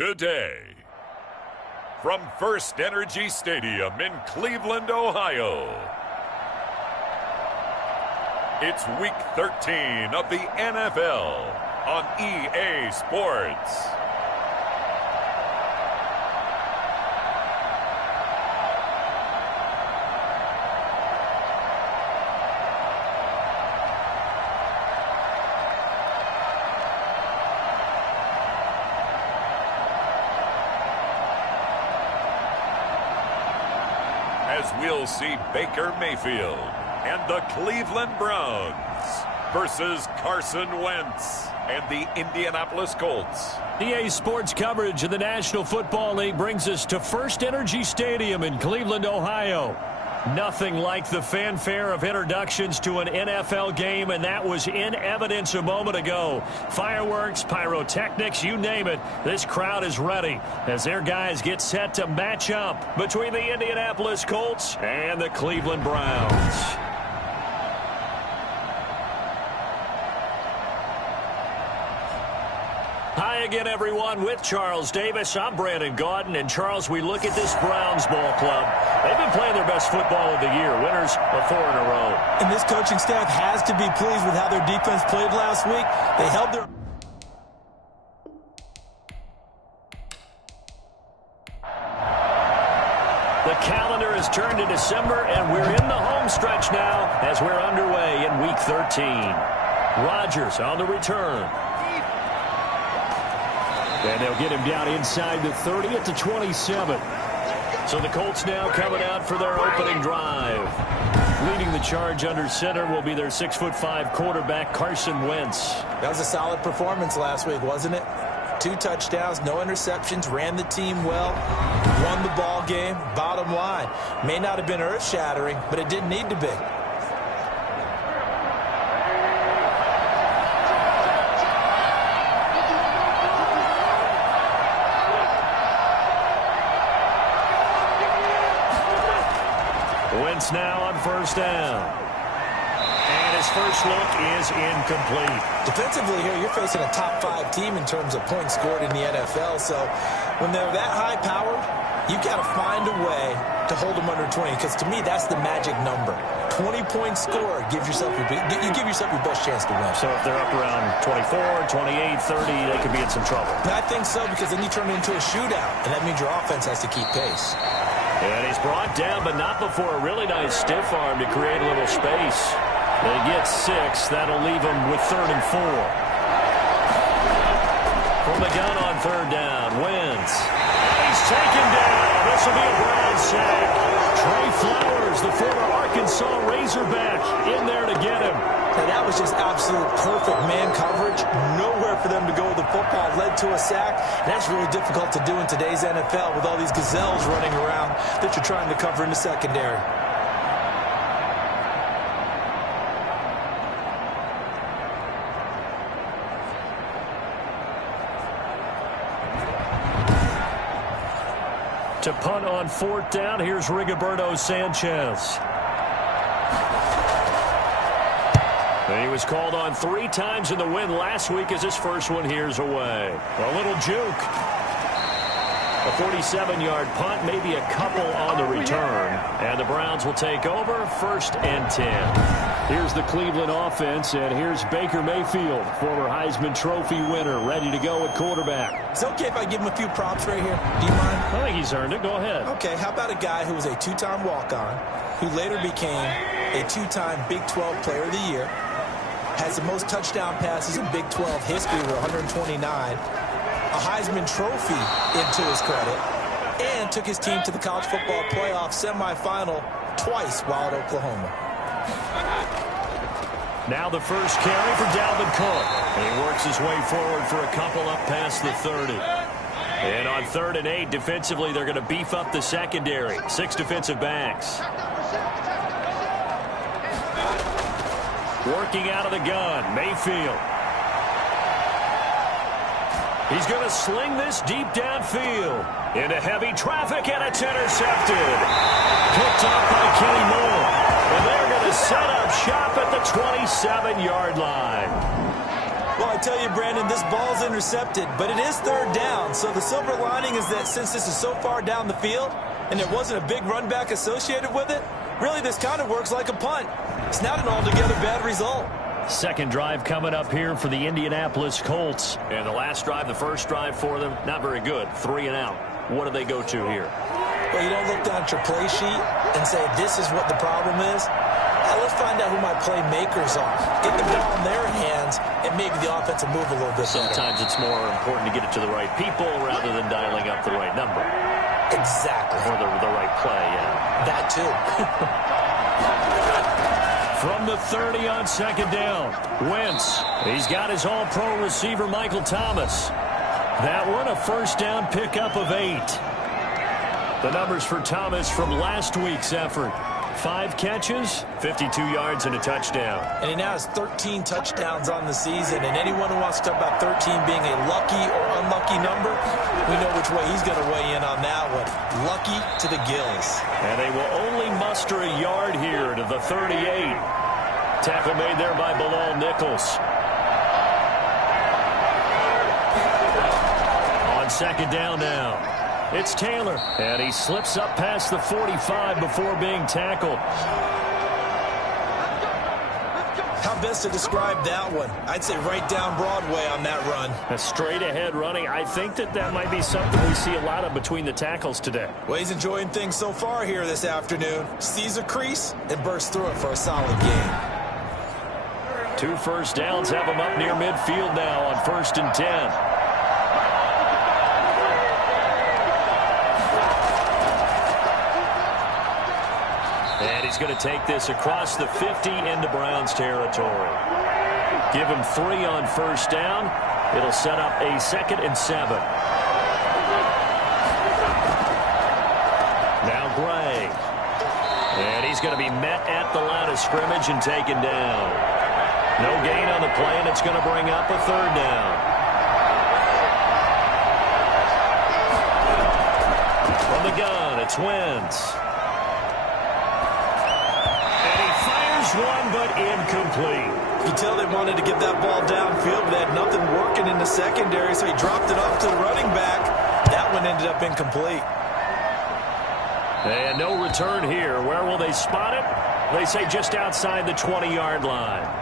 today. From First Energy Stadium in Cleveland, Ohio, it's Week 13 of the NFL on EA Sports. As we'll see Baker Mayfield and the Cleveland Browns versus Carson Wentz and the Indianapolis Colts. EA Sports coverage of the National Football League brings us to First Energy Stadium in Cleveland, Ohio. Nothing like the fanfare of introductions to an NFL game, and that was in evidence a moment ago. Fireworks, pyrotechnics, you name it. This crowd is ready as their guys get set to match up between the Indianapolis Colts and the Cleveland Browns. Hi again, everyone. With Charles Davis, I'm Brandon Gaudin. And, Charles, we look at this Browns ball club. They've been playing their best football of the year, winners of 4 in a row. And this coaching staff has to be pleased with how their defense played last week. They held their... The calendar has turned to December, and we're in the home stretch now as we're underway in Week 13. Rodgers on the return. And they'll get him down inside the 30 at the 27. So the Colts now coming out for their opening drive. Leading the charge under center will be their 6'5" quarterback, Carson Wentz. That was a solid performance last week, wasn't it? 2 touchdowns, no interceptions, ran the team well, won the ball game. Bottom line, may not have been earth-shattering, but it didn't need to be. Wentz now on first down. And his first look is incomplete. Defensively here, you're facing a top 5 team in terms of points scored in the NFL. So when they're that high-powered, you've got to find a way to hold them under 20. Because to me, that's the magic number. 20 points scored gives yourself your best chance to win. So if they're up around 24, 28, 30, they could be in some trouble. I think so, because then you turn it into a shootout, and that means your offense has to keep pace. And he's brought down, but not before a really nice stiff arm to create a little space. They get 6. That'll leave them with 3rd and 4. From the gun on 3rd down, Wentz. He's taken down. This will be a Brown sack. Trey Flowers, the former Arkansas Razorback, in there to get him. Now, that was just absolute perfect man coverage. Nowhere for them to go with the football. Led to a sack. And that's really difficult to do in today's NFL with all these gazelles running around that you're trying to cover in the secondary. To punt on 4th down, here's Rigoberto Sanchez. He was called on 3 times in the win last week as his first one here's away. A little juke. A 47-yard punt, maybe a couple on the return. And the Browns will take over 1st and 10. Here's the Cleveland offense, and here's Baker Mayfield, former Heisman Trophy winner, ready to go at quarterback. It's okay if I give him a few props right here. Do you mind? I think he's earned it. Go ahead. Okay, how about a guy who was a 2-time walk-on, who later became a 2-time Big 12 Player of the Year, has the most touchdown passes in Big 12 history with 129, a Heisman Trophy into his credit, and took his team to the College Football Playoff semifinal twice while at Oklahoma. Now the first carry for Dalvin Cook. And he works his way forward for a couple up past the 30. And on 3rd and 8, defensively, they're going to beef up the secondary. 6 defensive backs. Working out of the gun, Mayfield. He's going to sling this deep downfield. Into heavy traffic, and it's intercepted. Picked off by Kenny Moore. And they're going to set up shop at the 27-yard line. Well, I tell you, Brandon, this ball's intercepted, but it is third down. So the silver lining is that since this is so far down the field and there wasn't a big run back associated with it, really this kind of works like a punt. It's not an altogether bad result. Second drive coming up here for the Indianapolis Colts. And the last drive, the first drive for them, not very good. 3 and out. What do they go to here? Well, you don't look down at your play sheet and say, this is what the problem is. Let's find out who my playmakers are. Get the ball in their hands, and maybe the offense will move a little bit better. Sometimes it's more important to get it to the right people rather than dialing up the right number. Exactly. Or the right play, yeah. That too. From the 30 on second down, Wentz. He's got his all-pro receiver, Michael Thomas. That one, a first down pickup of 8. The numbers for Thomas from last week's effort. 5 catches, 52 yards, and a touchdown. And he now has 13 touchdowns on the season. And anyone who wants to talk about 13 being a lucky or unlucky number, we know which way he's going to weigh in on that one. Lucky to the gills. And they will only muster a yard here to the 38. Tackle made there by Bilal Nichols. On second down now. It's Taylor, and he slips up past the 45 before being tackled. How best to describe that one? I'd say right down Broadway on that run. A straight-ahead running. I think that might be something we see a lot of between the tackles today. Well, he's enjoying things so far here this afternoon. Sees a crease and bursts through it for a solid game. 2 first downs have him up near midfield now on 1st and 10. And he's going to take this across the 50 into Browns territory. Give him 3 on first down. It'll set up a 2nd and 7. Now Gray. And he's going to be met at the line of scrimmage and taken down. No gain on the play, and it's going to bring up a 3rd down. From the gun, it's Wentz. One, but incomplete. You tell they wanted to get that ball downfield, but they had nothing working in the secondary, so he dropped it off to the running back. That one ended up incomplete. And no return here. Where will they spot it? They say just outside the 20-yard line.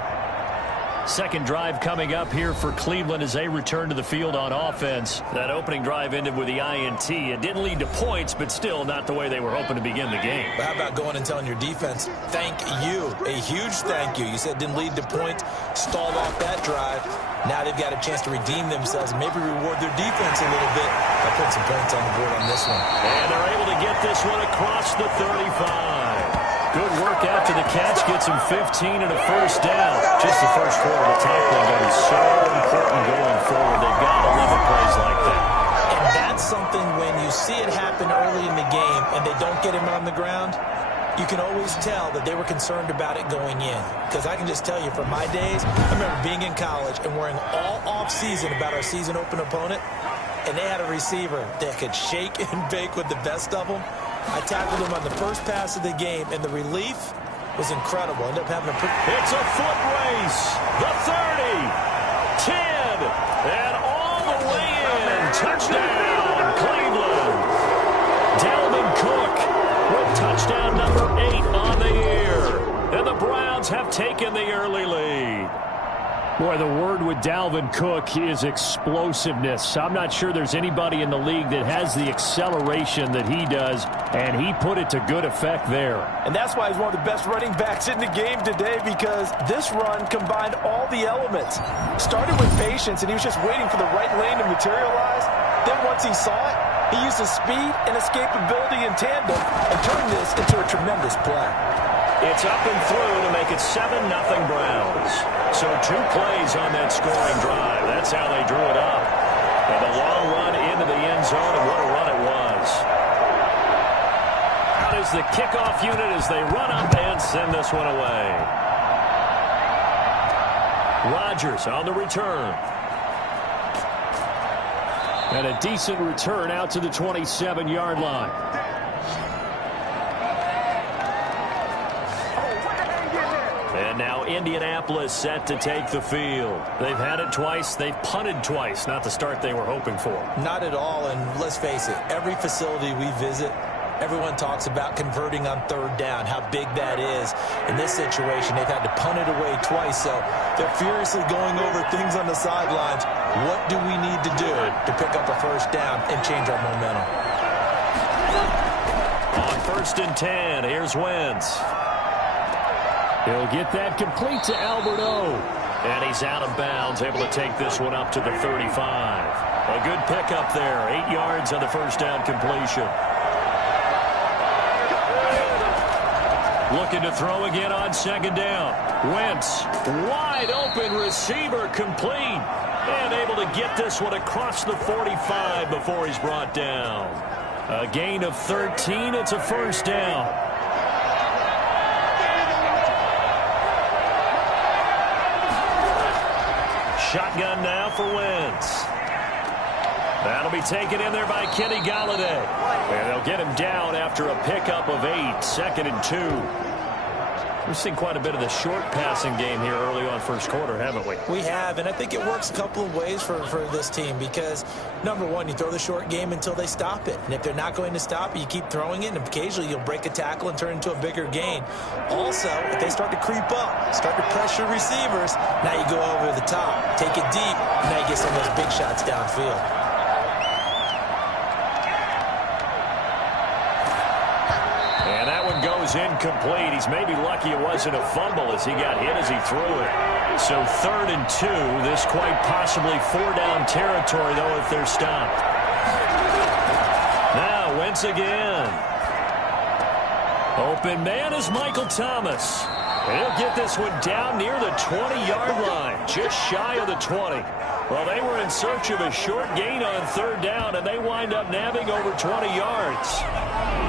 Second drive coming up here for Cleveland as they return to the field on offense. That opening drive ended with the INT. It didn't lead to points, but still not the way they were hoping to begin the game. But how about going and telling your defense, thank you, a huge thank you. You said it didn't lead to points, stalled off that drive. Now they've got a chance to redeem themselves and maybe reward their defense a little bit by putting some points on the board on this one. And they're able to get this one across the 35. Good work after the catch. Gets him 15 and a first down. Just the first quarter of the tackling going to be so important going forward. They've got to limit plays like that. And that's something when you see it happen early in the game and they don't get him on the ground, you can always tell that they were concerned about it going in. Because I can just tell you from my days, I remember being in college and worrying all off-season about our season open opponent, and they had a receiver that could shake and bake with the best of them. I tackled him on the first pass of the game, and the relief was incredible. Ended up having It's a foot race. The 30, 10, and all the way in. Touchdown, Cleveland. Dalvin Cook with touchdown number 8 on the year. And the Browns have taken the early lead. Boy, the word with Dalvin Cook is explosiveness. I'm not sure there's anybody in the league that has the acceleration that he does, and he put it to good effect there. And that's why he's one of the best running backs in the game today, because this run combined all the elements. Started with patience, and he was just waiting for the right lane to materialize. Then once he saw it, he used his speed and escapability in tandem and turned this into a tremendous play. It's up and through to make it 7-0 Browns. So 2 plays on that scoring drive. That's how they drew it up. And a long run into the end zone, and what a run it was. Out is the kickoff unit as they run up and send this one away. Rodgers on the return. And a decent return out to the 27-yard line. And now Indianapolis set to take the field. They've had it twice. They've punted twice. Not the start they were hoping for. Not at all, and let's face it, every facility we visit, everyone talks about converting on third down, how big that is. In this situation, they've had to punt it away twice, so they're furiously going over things on the sidelines. What do we need to do to pick up a first down and change our momentum? On 1st and 10, here's Wentz. He'll get that complete to Albert O. And he's out of bounds, able to take this one up to the 35. A good pickup there, 8 yards on the first down completion. Looking to throw again on 2nd down. Wentz, wide open receiver, complete. And able to get this one across the 45 before he's brought down. A gain of 13, it's a first down. Shotgun now for Wentz. That'll be taken in there by Kenny Galladay. And they'll get him down after a pickup of 8, 2nd and 2. We've seen quite a bit of the short passing game here early on first quarter, haven't we? We have, and I think it works a couple of ways for this team because, number one, you throw the short game until they stop it. And if they're not going to stop it, you keep throwing it, and occasionally you'll break a tackle and turn it into a bigger gain. Also, if they start to creep up, start to pressure receivers, now you go over the top, take it deep, and now you get some of those big shots downfield. Goes incomplete. He's maybe lucky it wasn't a fumble as he got hit as he threw it. So 3rd and 2. This quite possibly 4-down territory, though, if they're stopped. Now Wentz again. Open man is Michael Thomas. And he'll get this one down near the 20-yard line, just shy of the 20. Well, they were in search of a short gain on 3rd down, and they wind up nabbing over 20 yards.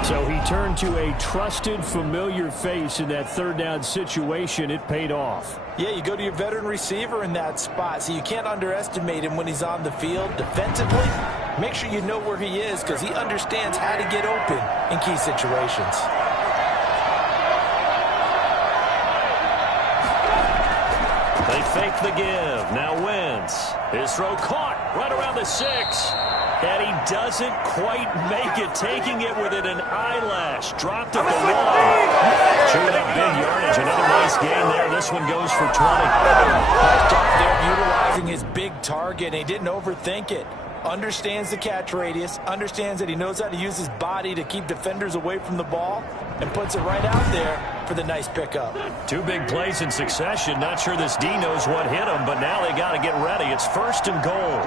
So he turned to a trusted, familiar face in that 3rd down situation. It paid off. Yeah, you go to your veteran receiver in that spot, so you can't underestimate him when he's on the field defensively. Make sure you know where he is because he understands how to get open in key situations. They fake the give. Now Wentz. His throw caught right around the 6. And he doesn't quite make it. Taking it within an eyelash. Dropped at the 1. Chewing up big yardage. Another nice gain there. This one goes for 20. Nice job there utilizing his big target. And he didn't overthink it. Understands the catch radius. Understands that he knows how to use his body to keep defenders away from the ball. And puts it right out there for the nice pickup. 2 big plays in succession. Not sure this D knows what hit him, but now they got to get ready. It's 1st and goal.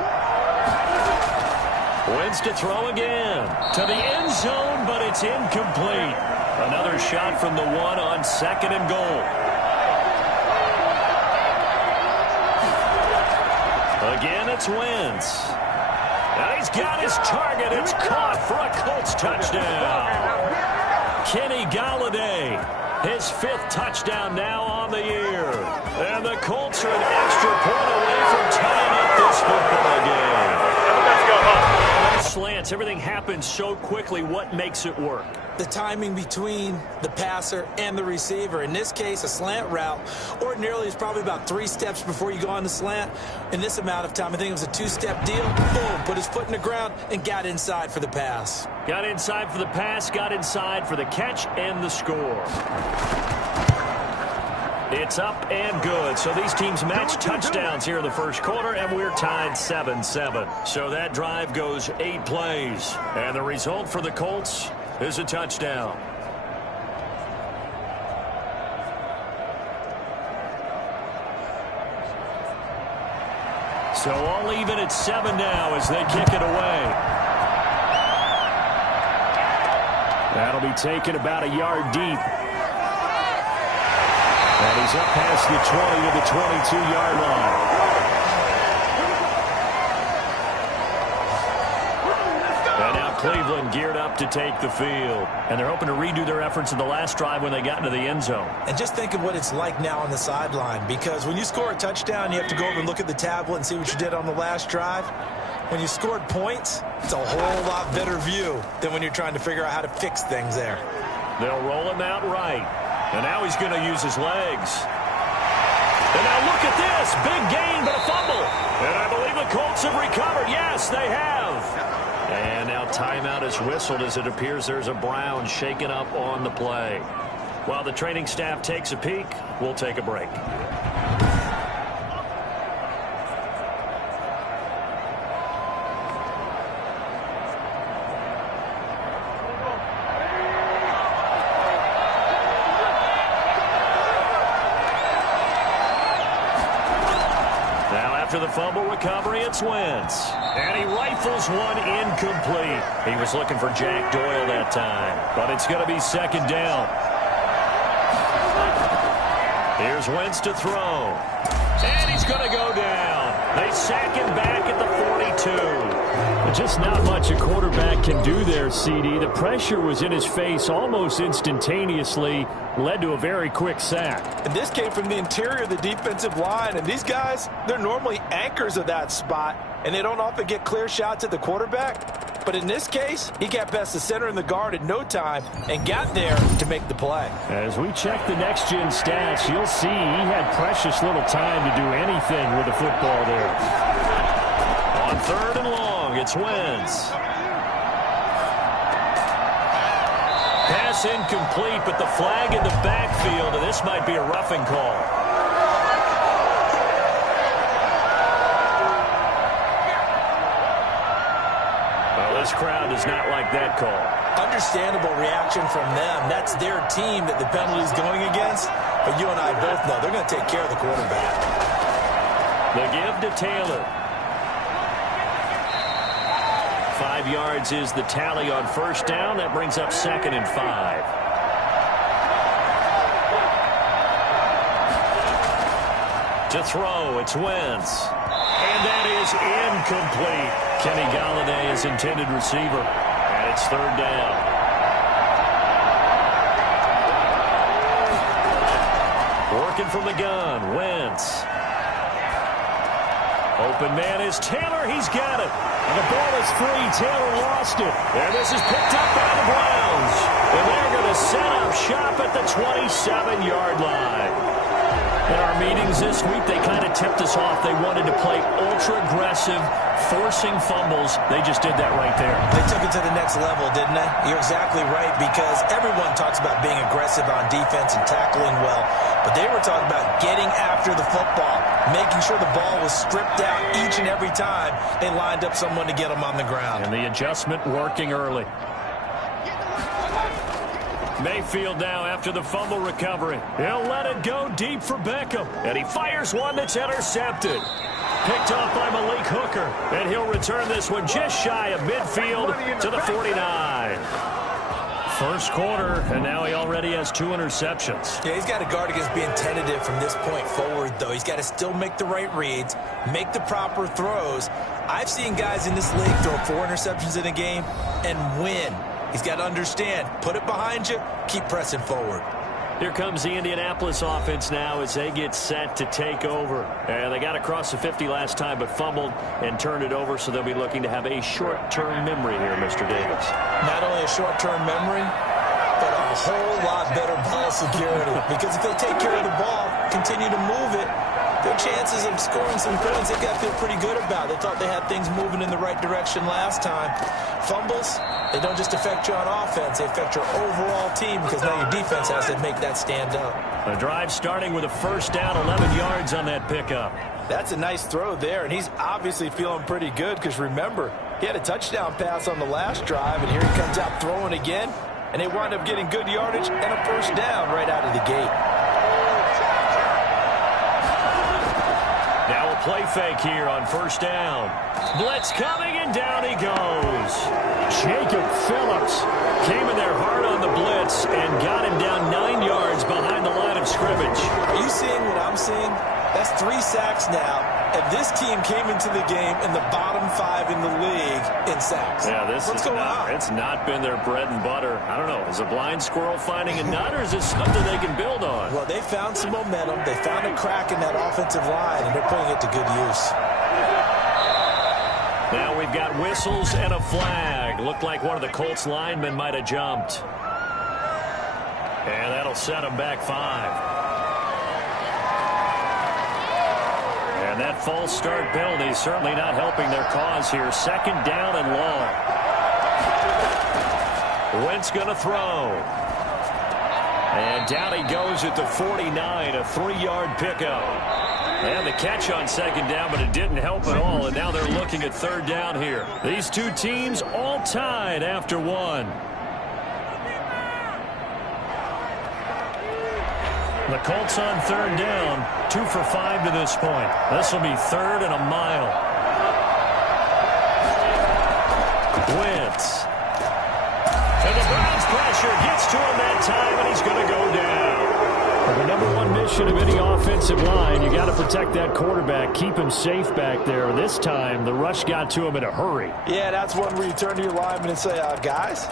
Wentz to throw again. To the end zone, but it's incomplete. Another shot from the 1 on 2nd and goal. Again, it's Wentz. And he's got his target. It's caught for a Colts touchdown. Kenny Galladay, his 5th touchdown now on the year. And the Colts are an extra point away from tying up this football game. Let's go home. Slants, everything happens so quickly. What makes it work? The timing between the passer and the receiver. In this case, a slant route ordinarily is probably about 3 steps before you go on the slant. In this amount of time, I think it was a 2-step deal. Boom, put his foot in the ground and got inside for the pass. Got inside for the pass, got inside for the catch and the score. It's up and good. So these teams match touchdowns here in the first quarter, and we're tied 7-7. So that drive goes 8 plays. And the result for the Colts is a touchdown. So all even at 7 now as they kick it away. That'll be taken about a yard deep. And he's up past the 20 to the 22-yard line. And now Cleveland geared up to take the field. And they're hoping to redo their efforts in the last drive when they got into the end zone. And just think of what it's like now on the sideline. Because when you score a touchdown, you have to go over and look at the tablet and see what you did on the last drive. When you scored points, it's a whole lot better view than when you're trying to figure out how to fix things there. They'll roll him out right. And now he's going to use his legs. And now look at this. Big gain, but a fumble. And I believe the Colts have recovered. Yes, they have. And now timeout is whistled as it appears there's a Brown shaken up on the play. While the training staff takes a peek, we'll take a break. After the fumble recovery, it's Wentz. And he rifles one incomplete. He was looking for Jack Doyle that time, but it's going to be second down. Here's Wentz to throw. And he's going to go down. They sack him back at the 42. Just not much a quarterback can do there, CD. The pressure was in his face almost instantaneously, led to a very quick sack. And this came from the interior of the defensive line, and these guys, they're normally anchors of that spot, and they don't often get clear shots at the quarterback. But in this case, he got past the center and the guard in no time and got there to make the play. As we check the next-gen stats, you'll see he had precious little time to do anything with the football there. On third and long, it's Wentz. Pass incomplete, but the flag in the backfield, and this might be a roughing call. Well, this crowd does not like that call. Understandable reaction from them. That's their team that the penalty's going against. But you and I both know they're going to take care of the quarterback. The give to Taylor. 5 yards is the tally on first down. That brings up 2nd and 5. To throw, it's Wentz. And that is incomplete. Kenny Golladay is intended receiver. And it's third down. Working from the gun, Wentz. Open man is Taylor. He's got it. And the ball is free. Taylor lost it. And this is picked up by the Browns. And they're going to set up shop at the 27-yard line. In our meetings this week, they kind of tipped us off. They wanted to play ultra-aggressive, forcing fumbles. They just did that right there. They took it to the next level, didn't they? You're exactly right, because everyone talks about being aggressive on defense and tackling well. But they were talking about getting after the football, making sure the ball was stripped out each and every time they lined up someone to get them on the ground. And the adjustment working early. Mayfield now after the fumble recovery. He'll let it go deep for Beckham. And he fires one that's intercepted. Picked off by Malik Hooker. And he'll return this one just shy of midfield to the 49. First quarter, and now he already has 2 interceptions. Yeah, he's got to guard against being tentative from this point forward, though. He's got to still make the right reads, make the proper throws. I've seen guys in this league throw 4 interceptions in a game and win. He's got to understand, put it behind you, keep pressing forward. Here comes the Indianapolis offense now as they get set to take over. And they got across the 50 last time, but fumbled and turned it over, so they'll be looking to have a short-term memory here, Mr. Davis. Not only a short-term memory, but a whole lot better ball security. Because if they take care of the ball, continue to move it, their chances of scoring some points, they've got to feel pretty good about. They thought they had things moving in the right direction last time. Fumbles, they don't just affect you on offense, they affect your overall team, because now your defense has to make that stand up. A drive starting with a first down, 11 yards on that pickup. That's a nice throw there, and he's obviously feeling pretty good, because remember, he had a touchdown pass on the last drive, and here he comes out throwing again, and they wind up getting good yardage and a first down right out of the gate. Now a play fake here on first down. Blitz coming, and down he goes. Jacob Phillips came in there hard on the blitz and got him down 9 yards behind the line of scrimmage. Are you seeing what I'm seeing? That's 3 sacks now. And this team came into the game in the bottom 5 in the league in sacks. Yeah, What's going on? It's not been their bread and butter. I don't know. Is a blind squirrel finding a nut, or is this something they can build on? Well, they found some momentum. They found a crack in that offensive line, and they're putting it to good use. Now we've got whistles and a flag. Looked like one of the Colts linemen might have jumped. And that'll set them back 5. And that false start penalty certainly not helping their cause here. Second down and long. Wentz going to throw. And down he goes at the 49, a 3-yard pickup. And the catch on second down, but it didn't help at all. And now they're looking at third down here. These two teams all tied after one. The Colts on third down, 2 for 5 to this point. This will be third and a mile. Wentz. And the Browns pressure gets to him that time, and he's going to go down. Well, the number one mission of any offensive line, you got to protect that quarterback, keep him safe back there. This time, the rush got to him in a hurry. Yeah, that's one where you turn to your lineman and say, guys,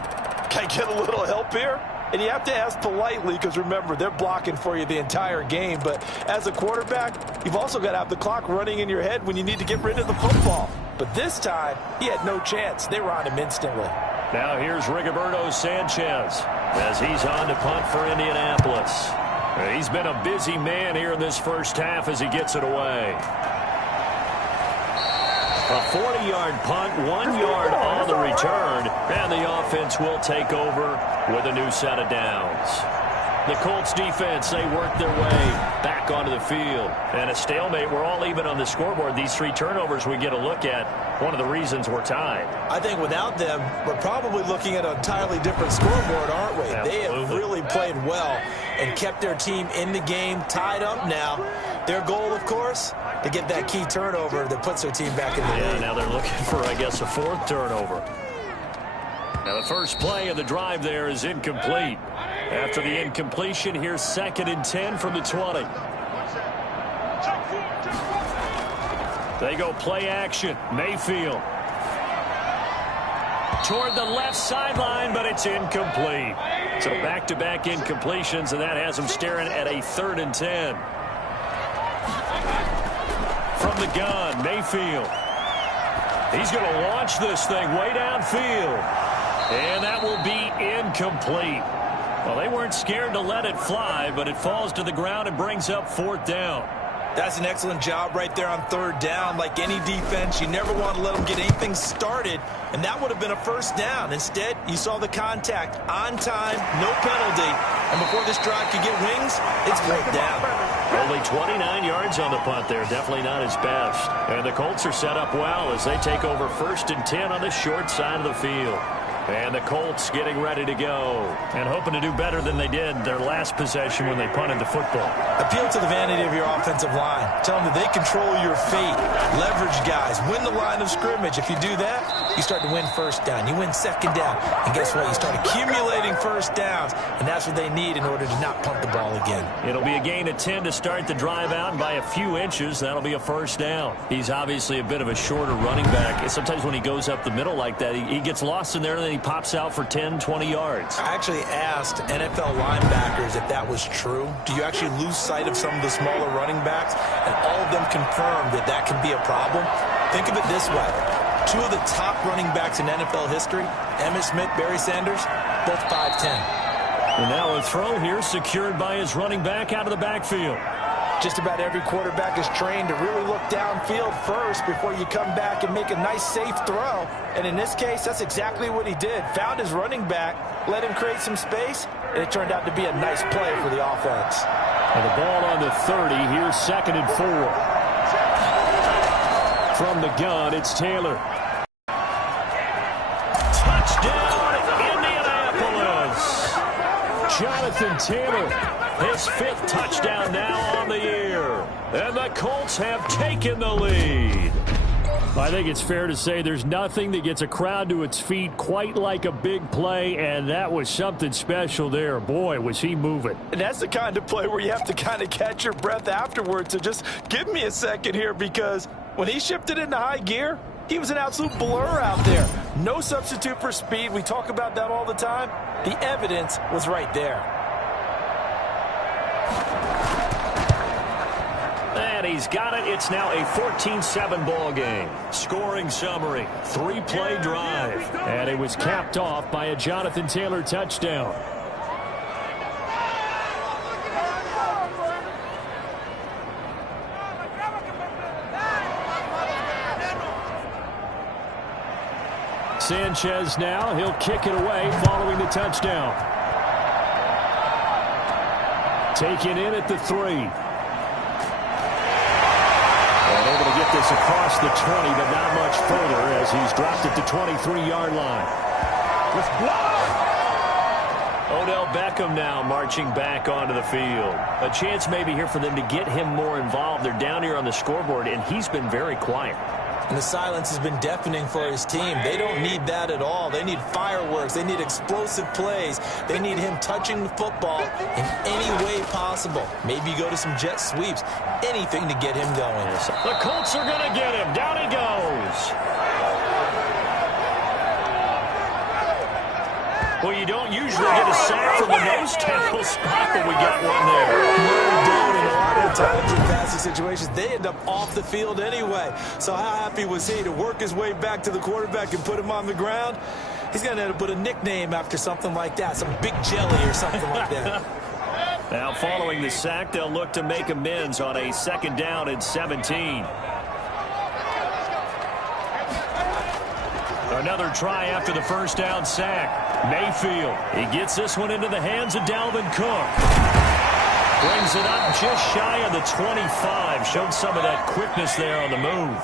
can I get a little help here? And you have to ask politely because, remember, they're blocking for you the entire game. But as a quarterback, you've also got to have the clock running in your head when you need to get rid of the football. But this time, he had no chance. They were on him instantly. Now here's Rigoberto Sanchez as he's on to punt for Indianapolis. He's been a busy man here in this first half as he gets it away. A 40-yard punt, 1 yard on the return, and the offense will take over with a new set of downs. The Colts defense, they work their way back onto the field. And a stalemate, we're all even on the scoreboard. These 3 turnovers we get a look at, one of the reasons we're tied. I think without them, we're probably looking at an entirely different scoreboard, aren't we? Absolutely. They have really played well and kept their team in the game, tied up now. Their goal, of course, to get that key turnover that puts their team back in the lead. Now they're looking for, I guess, a 4th turnover. Now the first play of the drive there is incomplete. After the incompletion, here's 2nd and 10 from the 20. They go play action. Mayfield. Toward the left sideline, but it's incomplete. So back-to-back incompletions, and that has them staring at a 3rd and 10. From the gun, Mayfield. He's going to launch this thing way downfield. And that will be incomplete. Well, they weren't scared to let it fly, but it falls to the ground and brings up 4th down. That's an excellent job right there on 3rd down. Like any defense, you never want to let them get anything started, and that would have been a 1st down. Instead, you saw the contact on time, no penalty, and before this drive could get wings, it's 4th down. Only 29 yards on the punt there. Definitely not his best. And the Colts are set up well as they take over 1st and 10 on the short side of the field. And the Colts getting ready to go and hoping to do better than they did their last possession when they punted the football. Appeal to the vanity of your offensive line. Tell them that they control your fate. Leverage guys. Win the line of scrimmage. If you do that, you start to win 1st down. You win 2nd down. And guess what? You start accumulating 1st downs. And that's what they need in order to not punt the ball again. It'll be a gain of 10 to start the drive out, and by a few inches, that'll be a 1st down. He's obviously a bit of a shorter running back. Sometimes when he goes up the middle like that, he gets lost in there, and then he pops out for 10, 20 yards. I actually asked NFL linebackers if that was true. Do you actually lose sight of some of the smaller running backs? And all of them confirmed that that can be a problem. Think of it this way. 2 of the top running backs in NFL history, Emmitt Smith, Barry Sanders, both 5'10". And now a throw here secured by his running back out of the backfield. Just about every quarterback is trained to really look downfield first before you come back and make a nice, safe throw. And in this case, that's exactly what he did. Found his running back, let him create some space, and it turned out to be a nice play for the offense. And the ball on the 30. Here's 2nd and 4. From the gun, it's Taylor. Touchdown, Indianapolis. Jonathan Taylor, his 5th touchdown now on the year. And the Colts have taken the lead. I think it's fair to say there's nothing that gets a crowd to its feet quite like a big play, and that was something special there. Boy, was he moving. And that's the kind of play where you have to kind of catch your breath afterwards. So just give me a second here, because when he shifted into high gear, he was an absolute blur out there. No substitute for speed. We talk about that all the time. The evidence was right there. And he's got it. It's now a 14-7 ball game. Scoring summary, 3-play drive. And it was capped off by a Jonathan Taylor touchdown. Sanchez now. He'll kick it away following the touchdown. Taken in at the 3. And able to get this across the 20, but not much further as he's dropped at the 23-yard line. Odell Beckham now marching back onto the field. A chance maybe here for them to get him more involved. They're down here on the scoreboard, and he's been very quiet. And the silence has been deafening for his team. They don't need that at all. They need fireworks. They need explosive plays. They need him touching the football in any way possible. Maybe go to some jet sweeps. Anything to get him going. The Colts are going to get him. Down he goes. Well, you don't usually get a sack from the nose tackle spot, but we got one there. No doubt, in a lot of times in passing situations, they end up off the field anyway. So how happy was he to work his way back to the quarterback and put him on the ground? He's going to end up with a nickname after something like that, some Big Jelly or something like that. Now, following the sack, they'll look to make amends on a 2nd down and 17. Another try after the first down sack. Mayfield, he gets this one into the hands of Dalvin Cook. Brings it up just shy of the 25. Showed some of that quickness there on the move.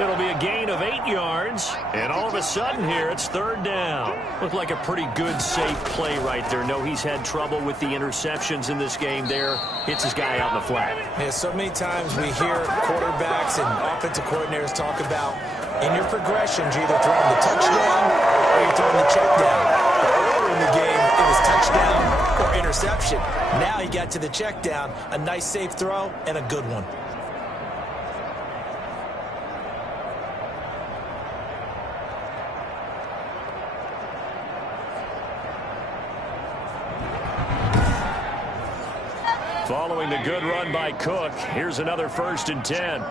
It'll be a gain of 8 yards. And all of a sudden here, it's 3rd down. Looked like a pretty good, safe play right there. No, he's had trouble with the interceptions in this game there. Hits his guy out in the flat. Yeah, so many times we hear quarterbacks and offensive coordinators talk about in your progressions, you're either throwing the touchdown or you're throwing the check down. But earlier in the game, it was touchdown or interception. Now he got to the check down, a nice safe throw, and a good one. Following the good run by Cook, here's another 1st and 10.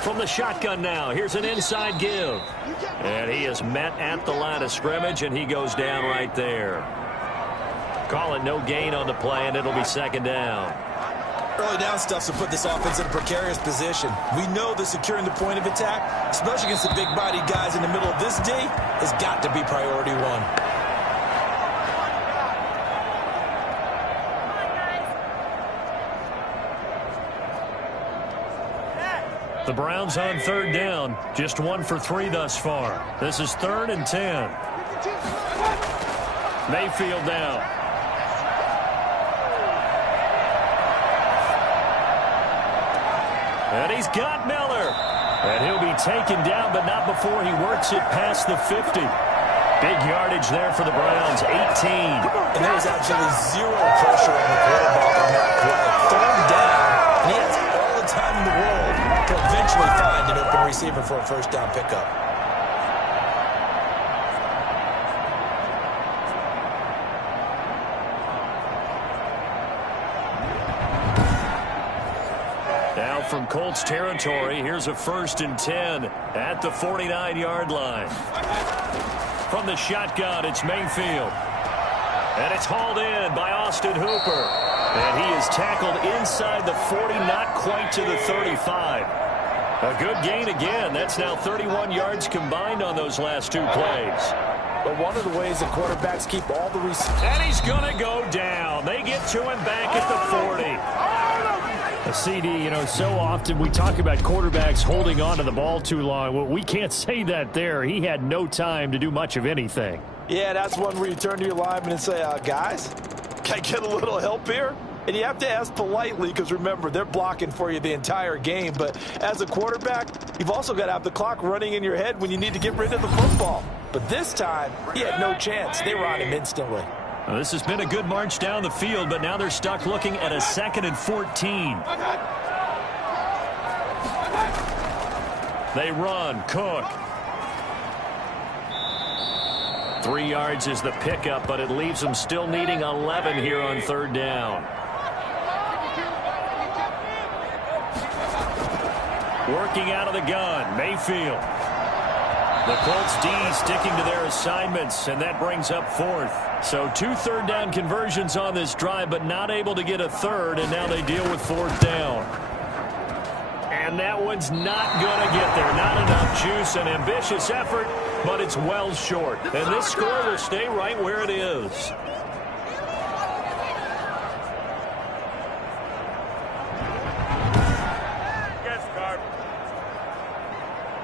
From the shotgun now, here's an inside give. And he is met at the line of scrimmage, and he goes down right there. Call it no gain on the play, and it'll be 2nd down. Early down stuff to put this offense in a precarious position. We know that securing the point of attack, especially against the big-bodied guys in the middle of this D, has got to be priority 1. The Browns on 3rd down. Just 1 for 3 thus far. This is 3rd and 10. Mayfield now. And he's got Miller. And he'll be taken down, but not before he works it past the 50. Big yardage there for the Browns, 18. And there was absolutely zero pressure on the quarterback on that play. 3rd down, and he has all the time in the world to eventually find an open receiver for a 1st down pickup. Now from Colts territory, here's a 1st and 10 at the 49-yard line. From the shotgun, it's Mayfield. And it's hauled in by Austin Hooper. And he is tackled inside the 40, not quite to the 35. A good gain again. That's now 31 yards combined on those last 2 plays. But one of the ways that quarterbacks keep all the receivers. And he's going to go down. They get to him back at the 40. CD, you know, so often we talk about quarterbacks holding on to the ball too long. Well, we can't say that there. He had no time to do much of anything. Yeah, that's one where you turn to your lineman and say, guys, can I get a little help here? And you have to ask politely because, remember, they're blocking for you the entire game. But as a quarterback, you've also got to have the clock running in your head when you need to get rid of the football. But this time, he had no chance. They were on him instantly. Well, this has been a good march down the field, but now they're stuck looking at a 2nd and 14. They run. Cook. 3 yards is the pickup, but it leaves them still needing 11 here on 3rd down. Working out of the gun, Mayfield. The Colts D sticking to their assignments, and that brings up 4th. So 2 3rd down conversions on this drive, but not able to get a 3rd, and now they deal with 4th down. And that one's not going to get there. Not enough juice. An ambitious effort, but it's well short. And this score will stay right where it is.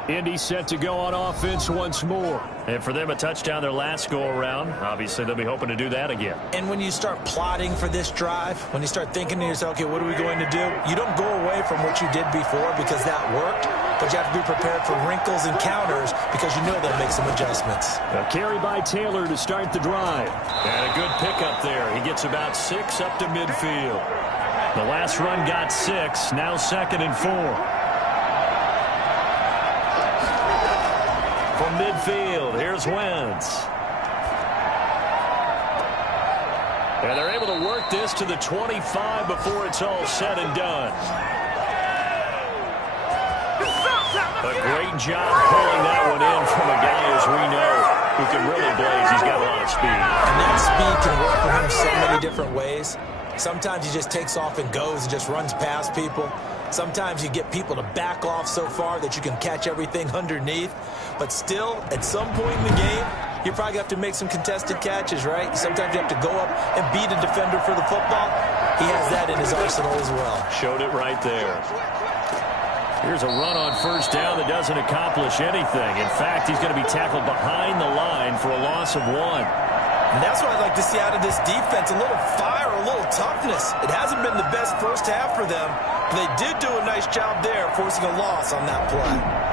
Indy set to go on offense once more. And for them, a touchdown their last go-around. Obviously, they'll be hoping to do that again. And when you start plotting for this drive, when you start thinking to yourself, okay, what are we going to do? You don't go away from what you did before because that worked, but you have to be prepared for wrinkles and counters because you know they'll make some adjustments. A carry by Taylor to start the drive. And a good pickup there. He gets about 6 up to midfield. The last run got 6, now 2nd and 4. From midfield, here's Wentz. And they're able to work this to the 25 before it's all said and done. A great job pulling that one in from a guy, as we know, who can really blaze. He's got a lot of speed. And that speed can work for him so many different ways. Sometimes he just takes off and goes and just runs past people. Sometimes you get people to back off so far that you can catch everything underneath. But still, at some point in the game, you probably have to make some contested catches, right? Sometimes you have to go up and beat a defender for the football. He has that in his arsenal as well. Showed it right there. Here's a run on first down that doesn't accomplish anything. In fact, he's going to be tackled behind the line for a loss of 1. And that's what I'd like to see out of this defense, a little fire, a little toughness. It hasn't been the best first half for them, but they did do a nice job there, forcing a loss on that play.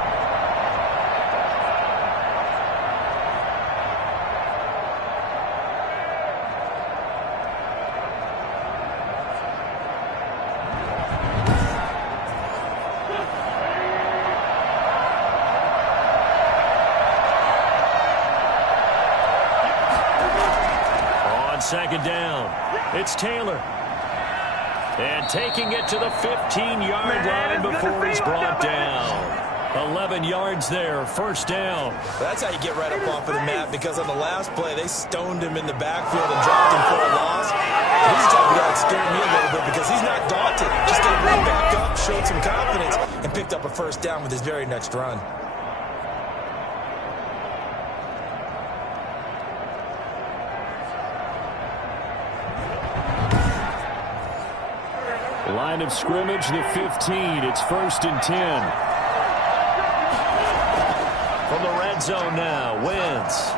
Second down. It's Taylor. And taking it to the 15-yard line before he's brought down. 11 yards there, first down. That's how you get right up off of the mat, because on the last play, they stoned him in the backfield and dropped him for a loss. And he's the type of guy that scared me a little bit because he's not daunted. Just stayed right back up, showed some confidence, and picked up a first down with his very next run. Line of scrimmage, the 15. It's 1st and 10. From the red zone now, Wentz.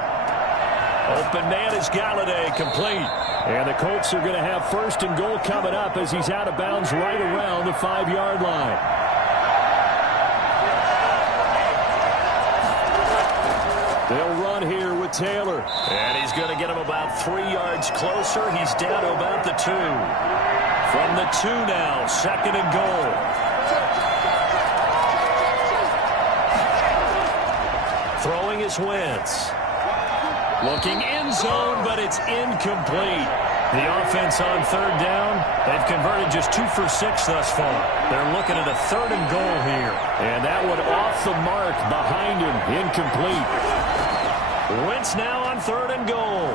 Open man is Galladay, complete. And the Colts are going to have 1st and goal coming up as he's out of bounds right around the 5-yard line. They'll run here with Taylor. And he's going to get him about 3 yards closer. He's down to about the 2. From the 2 now, 2nd and goal. Throwing is Wentz. Looking end zone, but it's incomplete. The offense on 3rd down, they've converted just 2 for 6 thus far. They're looking at a 3rd and goal here. And that one off the mark behind him, incomplete. Wentz now on 3rd and goal.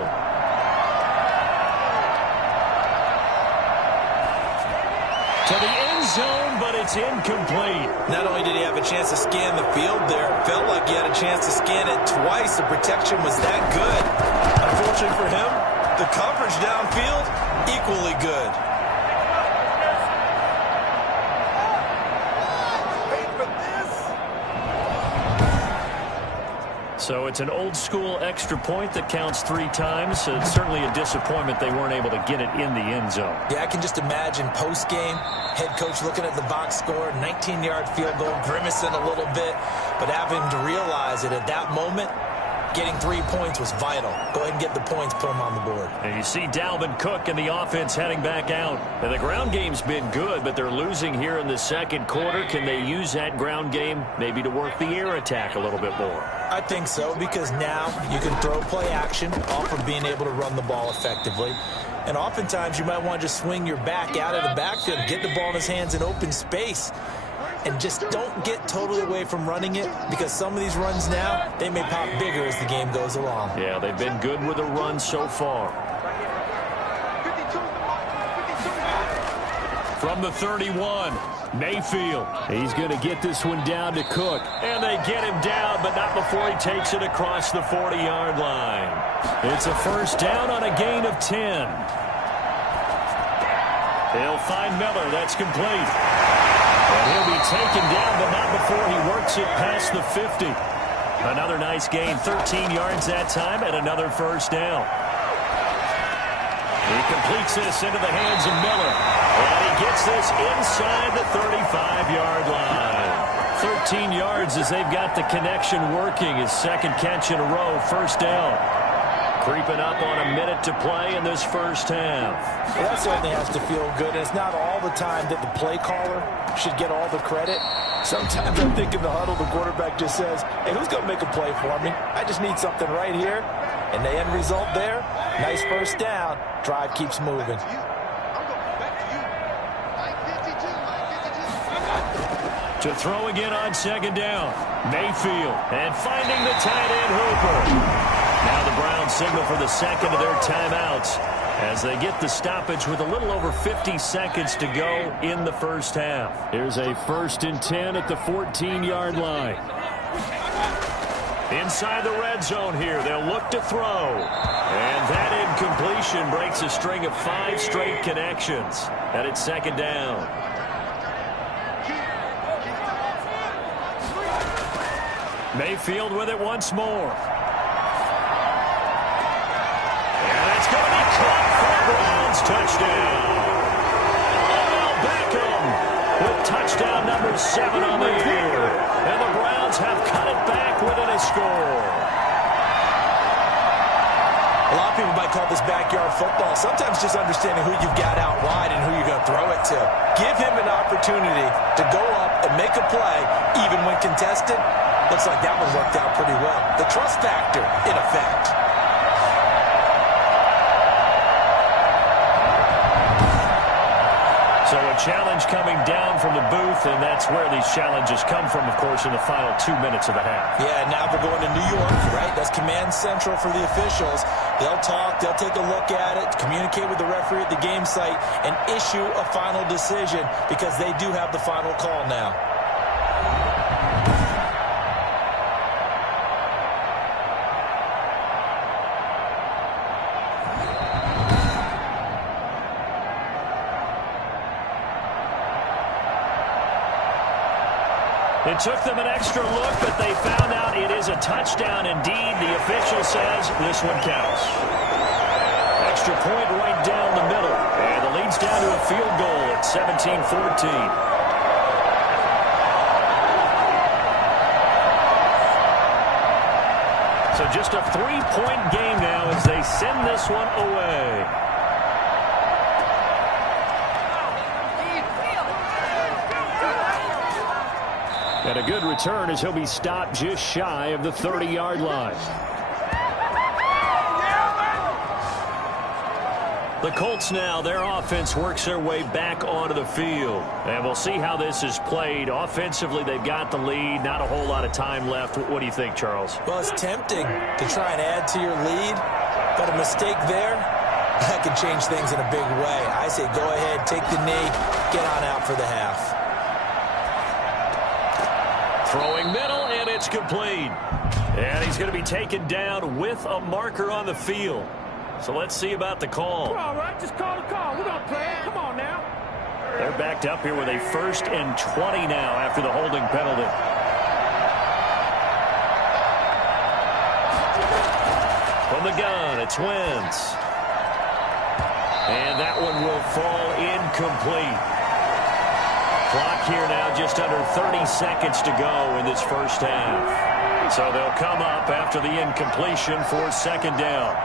To the end zone, but it's incomplete. Not only did he have a chance to scan the field there, it felt like he had a chance to scan it twice. The protection was that good. Unfortunately for him, the coverage downfield, equally good. So it's an old-school extra point that counts 3 times. It's certainly a disappointment they weren't able to get it in the end zone. Yeah, I can just imagine post-game, head coach looking at the box score, 19-yard field goal, grimacing a little bit, but having to realize that at that moment, getting 3 points was vital. Go ahead and get the points, put them on the board. And you see Dalvin Cook and the offense heading back out. And the ground game's been good, but they're losing here in the 2nd quarter. Can they use that ground game maybe to work the air attack a little bit more? I think so, because now you can throw play action off of being able to run the ball effectively. And oftentimes you might want to just swing your back out of the backfield, get the ball in his hands in open space, and just don't get totally away from running it, because some of these runs now, they may pop bigger as the game goes along. Yeah, they've been good with the run so far. From the 31, Mayfield. He's going to get this one down to Cook. And they get him down, but not before he takes it across the 40-yard line. It's a first down on a gain of 10. They'll find Miller. That's complete. And he'll be taken down, but not before he works it past the 50. Another nice gain, 13 yards that time, and another first down. He completes this into the hands of Miller. And he gets this inside the 35-yard line. 13 yards as they've got the connection working. His second catch in a row, first down. Creeping up on a minute to play in this first half. Well, that certainly has to feel good. And it's not all the time that the play caller should get all the credit. Sometimes I think in the huddle, the quarterback just says, hey, who's going to make a play for me? I just need something right here. And the end result there, nice first down. Drive keeps moving. To throw again on second down. Mayfield. And finding the tight end Hooper. Now the Browns signal for the second of their timeouts as they get the stoppage with a little over 50 seconds to go in the first half. Here's a 1st and 10 at the 14-yard line. Inside the red zone here, they'll look to throw. And that incompletion breaks a string of 5 straight connections. And it's second down. Mayfield with it once more. It's going to be caught for the Browns. Touchdown. Odell Beckham with touchdown number 7 on the year. And the Browns have cut it back within a score. A lot of people might call this backyard football. Sometimes just understanding who you've got out wide and who you're going to throw it to. Give him an opportunity to go up and make a play, even when contested. Looks like that one worked out pretty well. The trust factor, in effect. So a challenge coming down from the booth, and that's where these challenges come from, of course, in the final 2 minutes of the half. Yeah, now we're going to New York, right? That's command central for the officials. They'll talk, they'll take a look at it, communicate with the referee at the game site, and issue a final decision because they do have the final call now. It took them an extra look, but they found out it is a touchdown indeed. The official says this one counts. Extra point right down the middle. And the lead's down to a field goal at 17-14. So just a 3-point game now as they send this one away. And a good return as he'll be stopped just shy of the 30-yard line. The Colts now, their offense works their way back onto the field. And we'll see how this is played. Offensively, they've got the lead. Not a whole lot of time left. What do you think, Charles? Well, it's tempting to try and add to your lead, but a mistake there, that could change things in a big way. I say go ahead, take the knee, get on out for the half. Throwing middle, and it's complete. And he's going to be taken down with a marker on the field. So let's see about the call. We're all right. Just call the call. We're going to play it. Come on now. They're backed up here with a 1st and 20 now after the holding penalty. From the gun, it's Wentz. And that one will fall incomplete. Clock here now just under 30 seconds to go in this first half. So they'll come up after the incompletion for second down.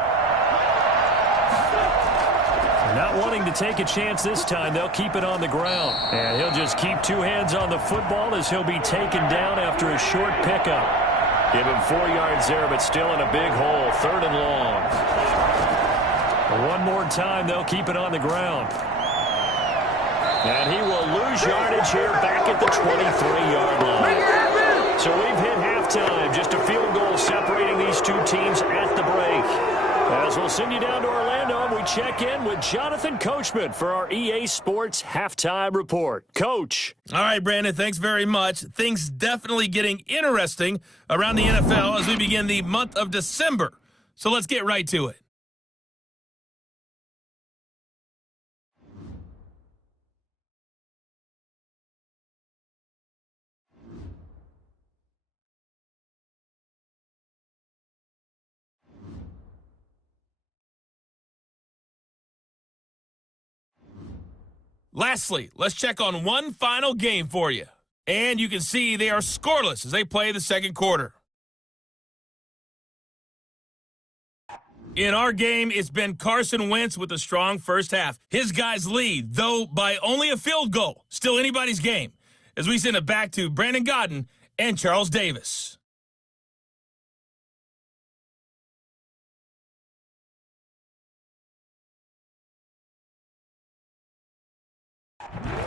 Not wanting to take a chance this time, they'll keep it on the ground. And he'll just keep 2 hands on the football as he'll be taken down after a short pickup. Give him 4 yards there, but still in a big hole. 3rd and long. One more time, they'll keep it on the ground. And he will lose yardage here back at the 23-yard line. So we've hit halftime. Just a field goal separating these two teams at the break. As we'll send you down to Orlando, and we check in with Jonathan Coachman for our EA Sports Halftime Report. Coach. All right, Brandon, thanks very much. Things definitely getting interesting around the NFL as we begin the month of December. So let's get right to it. Lastly, let's check on one final game for you. And you can see they are scoreless as they play the second quarter. In our game, it's been Carson Wentz with a strong first half. His guys lead, though by only a field goal. Still anybody's game. As we send it back to Brandon Godden and Charles Davis.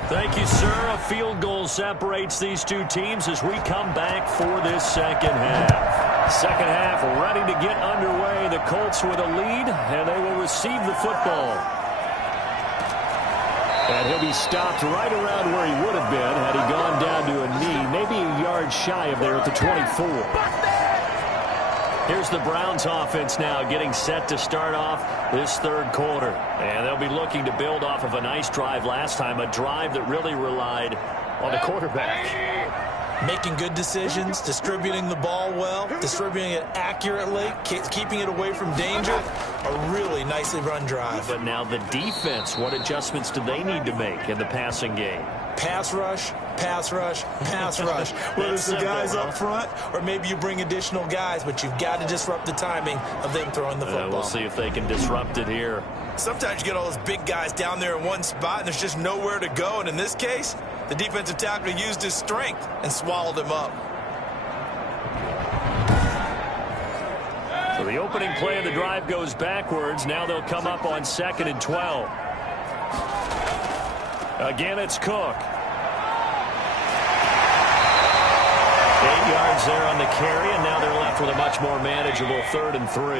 Thank you, sir. A field goal separates these two teams as we come back for this second half. Second half ready to get underway. The Colts with a lead, and they will receive the football. And he'll be stopped right around where he would have been had he gone down to a knee, maybe a yard shy of there at the 24. Here's the Browns offense now getting set to start off this third quarter. And they'll be looking to build off of a nice drive last time, a drive that really relied on the quarterback. Making good decisions, distributing the ball well, distributing it accurately, keeping it away from danger. A really nicely run drive. But now the defense, what adjustments do they need to make in the passing game? Pass rush, pass rush, pass rush. Whether it's the guys up front or maybe you bring additional guys, but you've got to disrupt the timing of them throwing the football. We'll see if they can disrupt it here. Sometimes you get all those big guys down there in one spot and there's just nowhere to go. And in this case, the defensive tackle used his strength and swallowed him up. So the opening play of the drive goes backwards. Now they'll come up on 2nd and 12. Again, it's Cook. 8 yards there on the carry, and now they're left with a much more manageable 3rd and 3.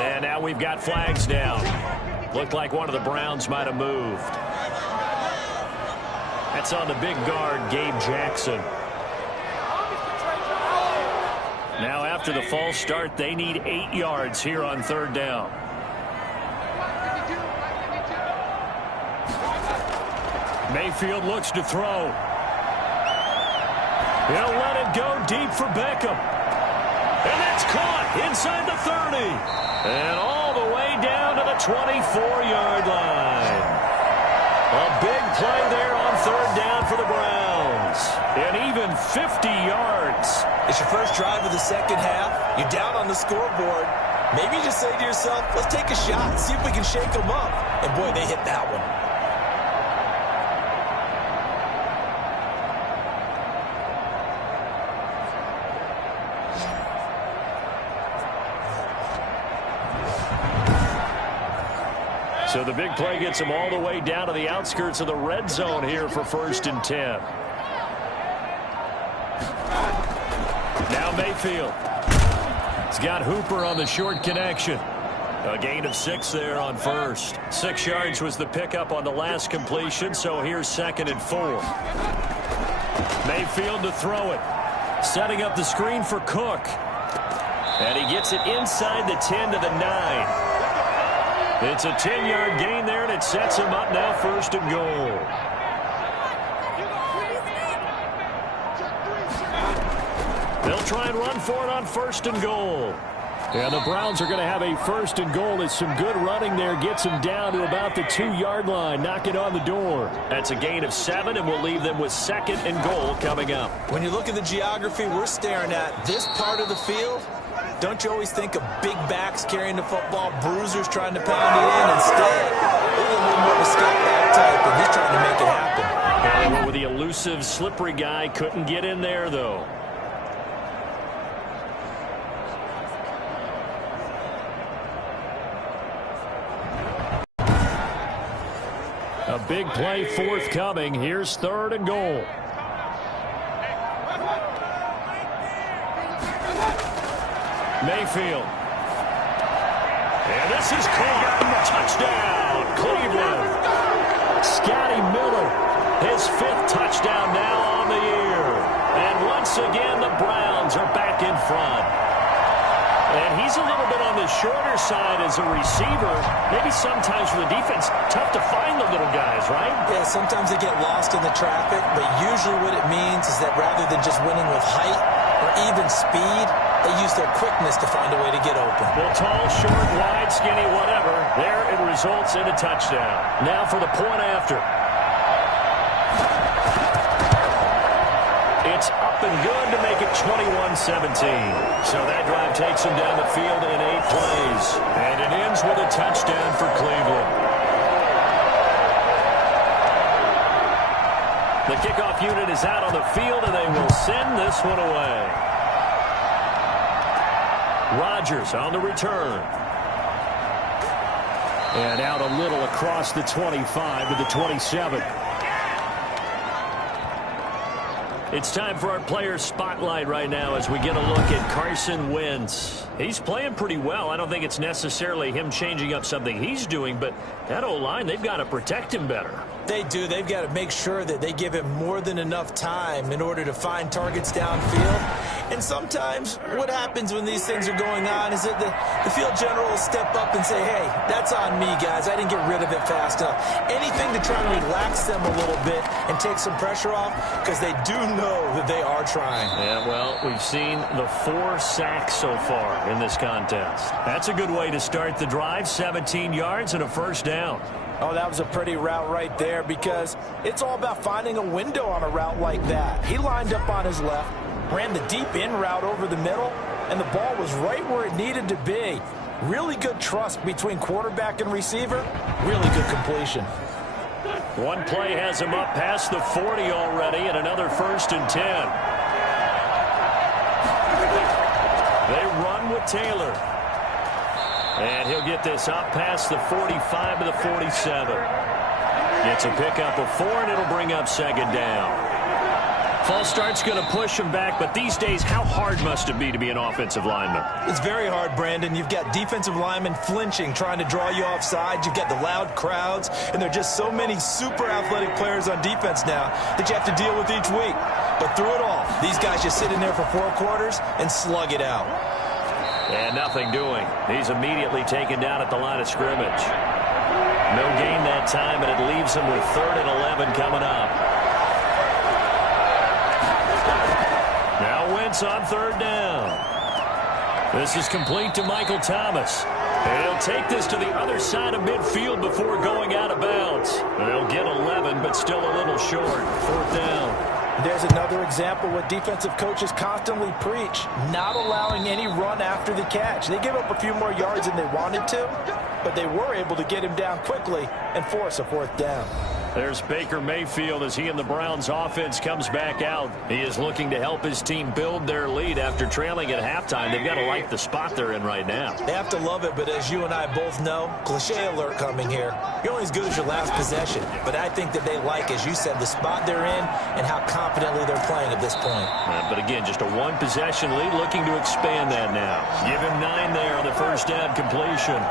And now we've got flags down. Looked like one of the Browns might have moved. That's on the big guard, Gabe Jackson. Now after the false start, they need 8 yards here on 3rd down. Mayfield looks to throw. He'll let it go deep for Beckham. And that's caught inside the 30. And all the way down to the 24-yard line. A big play there on 3rd down for the Browns. And even 50 yards. It's your first drive of the second half. You're down on the scoreboard. Maybe you just say to yourself, let's take a shot, see if we can shake them up. And boy, they hit that one. So the big play gets him all the way down to the outskirts of the red zone here for 1st and 10. Now Mayfield. He's got Hooper on the short connection. A gain of 6 there on 1st. 6 yards was the pickup on the last completion, so here's 2nd and 4. Mayfield to throw it. Setting up the screen for Cook. And he gets it inside the 10 to the 9. It's a 10-yard gain there, and it sets him up now 1st and goal. They'll try and run for it on 1st and goal. And the Browns are going to have a 1st and goal. It's some good running there. Gets him down to about the 2-yard line. Knock it on the door. That's a gain of 7, and we'll leave them with 2nd and goal coming up. When you look at the geography we're staring at, this part of the field, don't you always think of big backs carrying the football, bruisers trying to pound it in? Instead, a little more of a scout back type, and he's trying to make it happen. And with the elusive, slippery guy, couldn't get in there, though. A big play forthcoming. Here's 3rd and goal. Mayfield. And this is caught. Touchdown, Cleveland. Scotty Miller, his 5th touchdown now on the year. And once again, the Browns are back in front. And he's a little bit on the shorter side as a receiver. Maybe sometimes for the defense, tough to find the little guys, right? Yeah, sometimes they get lost in the traffic, but usually what it means is that rather than just winning with height or even speed, they use their quickness to find a way to get open. Well, tall, short, wide, skinny, whatever. There it results in a touchdown. Now for the point after. It's up and good to make it 21-17. So that drive takes him down the field in 8 plays. And it ends with a touchdown for Cleveland. The kickoff unit is out on the field, and they will send this one away. Rodgers on the return. And out a little across the 25 to the 27. It's time for our player spotlight right now as we get a look at Carson Wentz. He's playing pretty well. I don't think it's necessarily him changing up something he's doing, but that O-line, they've got to protect him better. They do. They've got to make sure that they give him more than enough time in order to find targets downfield. And sometimes what happens when these things are going on is that the field general will step up and say, hey, that's on me, guys. I didn't get rid of it fast enough. Anything to try and relax them a little bit and take some pressure off because they do know that they are trying. Yeah, well, we've seen the 4 sacks so far in this contest. That's a good way to start the drive. 17 yards and a first down. Oh, that was a pretty route right there because it's all about finding a window on a route like that. He lined up on his left, ran the deep in route over the middle, and the ball was right where it needed to be. Really good trust between quarterback and receiver. Really good completion. One play has him up past the 40 already, and another 1st and 10. They run with Taylor. And he'll get this up past the 45 to the 47. Gets a pickup of 4, and it'll bring up 2nd down. False start's going to push him back, but these days, how hard must it be to be an offensive lineman? It's very hard, Brandon. You've got defensive linemen flinching, trying to draw you offside. You've got the loud crowds, and there are just so many super athletic players on defense now that you have to deal with each week. But through it all, these guys just sit in there for 4 quarters and slug it out. And nothing doing. He's immediately taken down at the line of scrimmage. No gain that time, and it leaves him with 3rd and 11 coming up. Now Wentz on 3rd down. This is complete to Michael Thomas. And he'll take this to the other side of midfield before going out of bounds. They'll get 11, but still a little short. 4th down. There's another example what defensive coaches constantly preach, not allowing any run after the catch. They give up a few more yards than they wanted to, but they were able to get him down quickly and force a 4th down. There's Baker Mayfield as he and the Browns offense comes back out. He is looking to help his team build their lead after trailing at halftime. They've got to like the spot they're in right now. They have to love it, but as you and I both know, cliche alert coming here. You're only as good as your last possession. But I think that they like, as you said, the spot they're in and how confidently they're playing at this point. But again, just a 1-possession lead, looking to expand that now. Give him 9 there on the 1st down completion.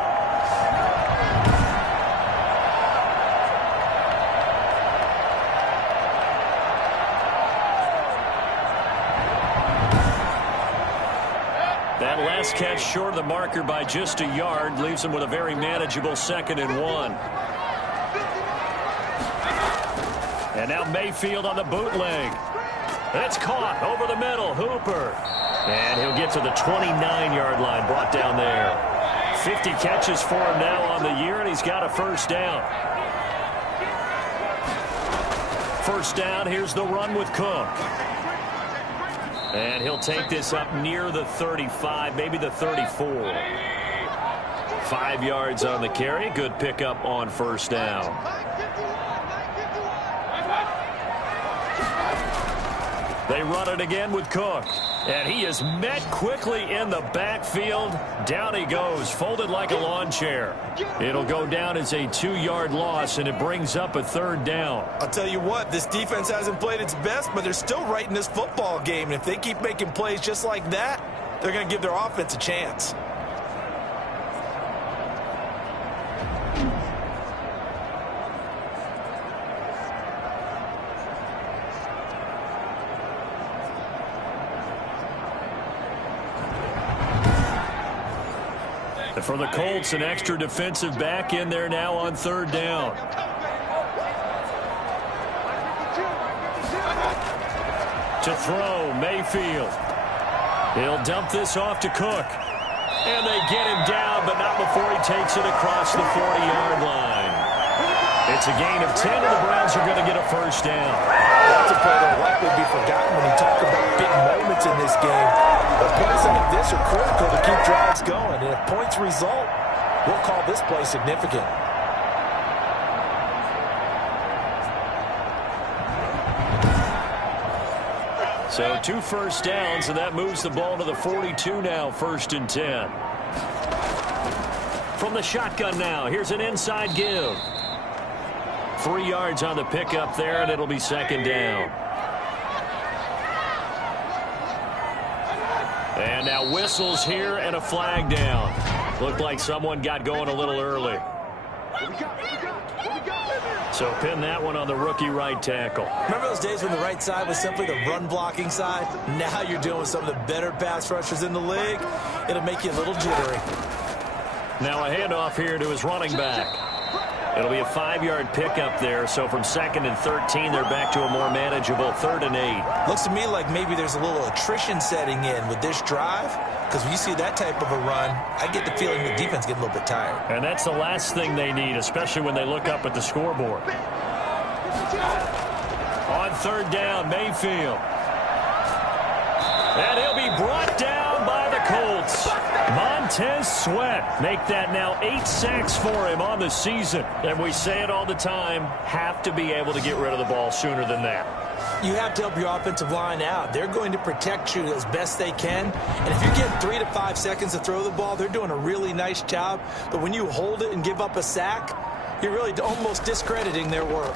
That last catch short of the marker by just a yard leaves him with a very manageable 2nd and 1. And now Mayfield on the bootleg. It's caught over the middle. Hooper. And he'll get to the 29-yard line, brought down there. 50 catches for him now on the year, and he's got a 1st down. 1st down, here's the run with Cook. And he'll take this up near the 35, maybe the 34. 5 yards on the carry. Good pickup on 1st down. They run it again with Cook. And he is met quickly in the backfield. Down he goes, folded like a lawn chair. It'll go down as a 2-yard loss, and it brings up a 3rd down. I'll tell you what, this defense hasn't played its best, but they're still right in this football game. And if they keep making plays just like that, they're going to give their offense a chance. And for the Colts, an extra defensive back in there now on third down. To throw, Mayfield. He'll dump this off to Cook. And they get him down, but not before he takes it across the 40-yard line. It's a gain of 10, and the Browns are going to get a first down. That's a play that will likely be forgotten when you talk about big moments in this game. But plays like this are critical to keep drives going. And if points result, we'll call this play significant. So 2 first downs, and that moves the ball to the 42 now, 1st and 10. From the shotgun now, here's an inside give. 3 yards on the pickup there, and it'll be 2nd down. And now whistles here and a flag down. Looked like someone got going a little early. So pin that one on the rookie right tackle. Remember those days when the right side was simply the run-blocking side? Now you're dealing with some of the better pass rushers in the league. It'll make you a little jittery. Now a handoff here to his running back. It'll be a 5-yard pickup there, so from 2nd and 13, they're back to a more manageable 3rd and 8. Looks to me like maybe there's a little attrition setting in with this drive, because when you see that type of a run, I get the feeling the defense getting a little bit tired. And that's the last thing they need, especially when they look up at the scoreboard. On 3rd down, Mayfield. And he'll be brought down by the Colts. Montez Sweat make that now 8 sacks for him on the season. And we say it all the time, have to be able to get rid of the ball sooner than that. You have to help your offensive line out. They're going to protect you as best they can. And if you get 3 to 5 seconds to throw the ball, they're doing a really nice job. But when you hold it and give up a sack, you're really almost discrediting their work.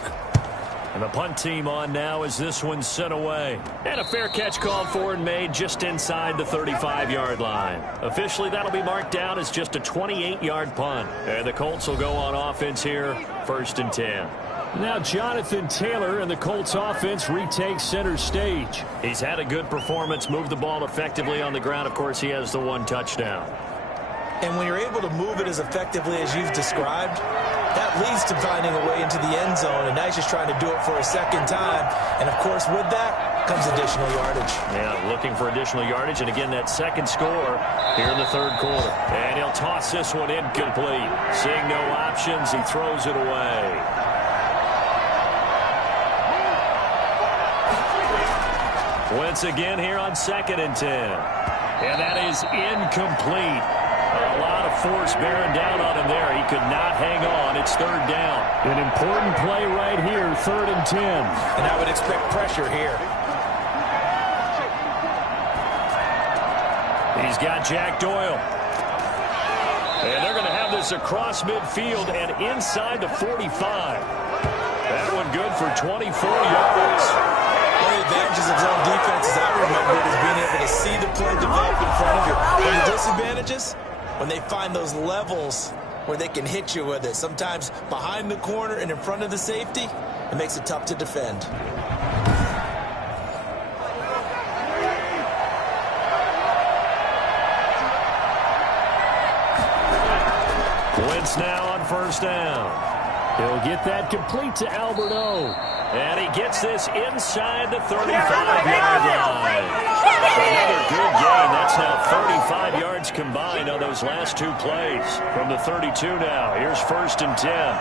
And the punt team on now as this one's sent away. And a fair catch called for and made just inside the 35-yard line. Officially, that'll be marked down as just a 28-yard punt. And the Colts will go on offense here, 1st and 10. Now Jonathan Taylor and the Colts offense retake center stage. He's had a good performance, moved the ball effectively on the ground. Of course, he has the 1 touchdown. And when you're able to move it as effectively as you've described, that leads to finding a way into the end zone, and now he's just trying to do it for a 2nd time. And, of course, with that comes additional yardage. Yeah, looking for additional yardage, and again, that 2nd score here in the 3rd quarter. And he'll toss this one incomplete. Seeing no options, he throws it away. Once again here on 2nd and 10. And that is incomplete. A lot of force bearing down on him there. He could not hang on. It's 3rd down. An important play right here, 3rd and 10. And I would expect pressure here. He's got Jack Doyle. And they're going to have this across midfield and inside the 45. That one good for 24 yards. One of the advantages of zone defense, as I remember it, is being able to see the play develop in front of you. One of the disadvantages, when they find those levels where they can hit you with it, sometimes behind the corner and in front of the safety, it makes it tough to defend. Wentz now on 1st down. He'll get that complete to Albert O. And he gets this inside the 35-yard line. Another good gain. That's now 35 yards combined on those last 2 plays. From the 32 now. Here's 1st and 10.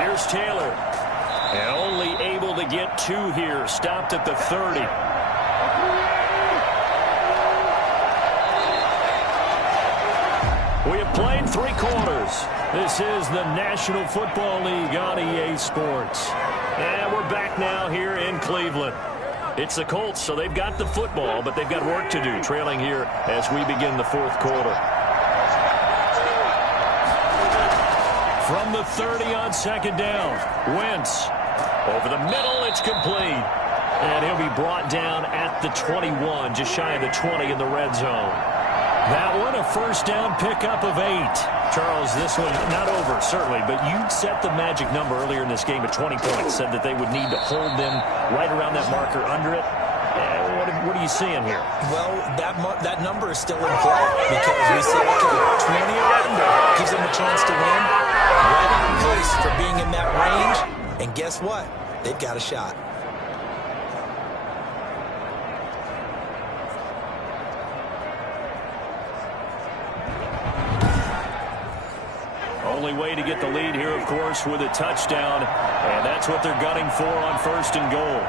Here's Taylor. And only able to get 2 here. Stopped at the 30. We have played 3 quarters. This is the National Football League on EA Sports. And we're back now here in Cleveland. It's the Colts, so they've got the football, but they've got work to do, trailing here as we begin the 4th quarter. From the 30 on 2nd down, Wentz. Over the middle, it's complete. And he'll be brought down at the 21, just shy of the 20 in the red zone. That one, a first down pickup of 8. Charles, this one not over, certainly, but you set the magic number earlier in this game at 20 points, said that they would need to hold them right around that marker under it. What are you seeing here? Well, that number is still in play because we said, okay, 20 or under gives them a chance to win. Right on pace for being in that range. And guess what? They've got a shot. Only way to get the lead here, of course, with a touchdown. And that's what they're gunning for on first and goal.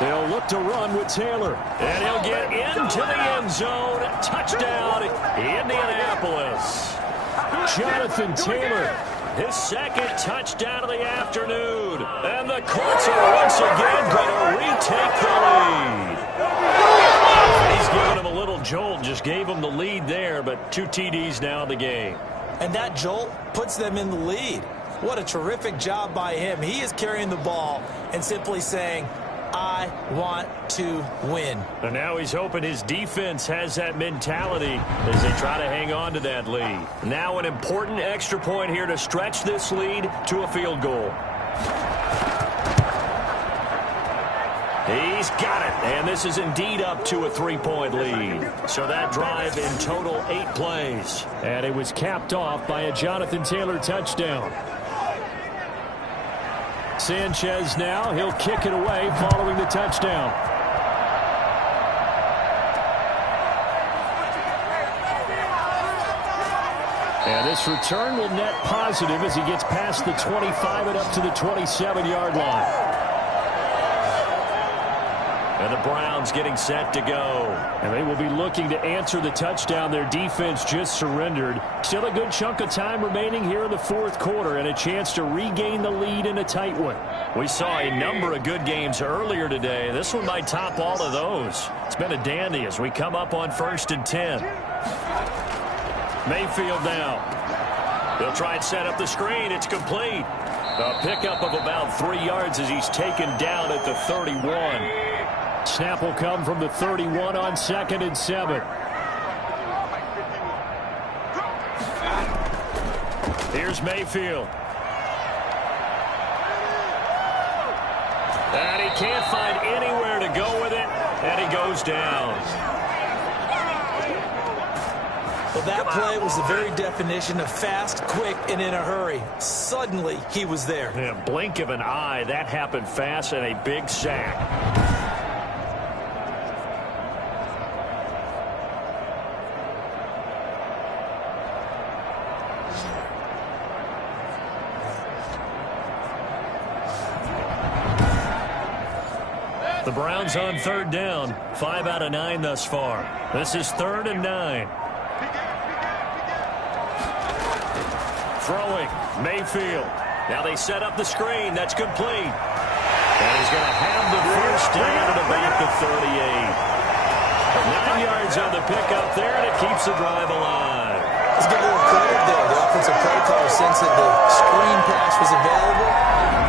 They'll look to run with Taylor. And he'll get into the end zone. Touchdown, Indianapolis. Jonathan Taylor, his second touchdown of the afternoon. And the Colts are once again going to retake the lead. He's giving him a little jolt, just gave him the lead there, but 2 TDs now in the game. And that jolt puts them in the lead. What a terrific job by him. He is carrying the ball and simply saying, I want to win. And now he's hoping his defense has that mentality as they try to hang on to that lead. Now an important extra point here to stretch this lead to a field goal. He's got it, and this is indeed up to a 3-point lead. So that drive in total 8 plays. And it was capped off by a Jonathan Taylor touchdown. Sanchez now, he'll kick it away following the touchdown. And this return will net positive as he gets past the 25 and up to the 27-yard line. And the Browns getting set to go. And they will be looking to answer the touchdown their defense just surrendered. Still a good chunk of time remaining here in the fourth quarter and a chance to regain the lead in a tight one. We saw a number of good games earlier today. This one might top all of those. It's been a dandy as we come up on 1st and 10. Mayfield now. They'll try and set up the screen. It's complete. A pickup of about 3 yards as he's taken down at the 31. Snap will come from the 31 on 2nd and 7. Here's Mayfield. And he can't find anywhere to go with it, and he goes down. Well, that play was the very definition of fast, quick, and in a hurry. Suddenly, he was there. In a blink of an eye, that happened fast and a big sack. The Browns on 3rd down. 5 out of 9 thus far. This is 3rd and 9. Throwing. Mayfield. Now they set up the screen. That's complete. And he's going to have the first down at about the 38. 9 yards on the pickup there, and it keeps the drive alive. Let's give a little credit there. The offensive play caller sensed that the screen pass was available.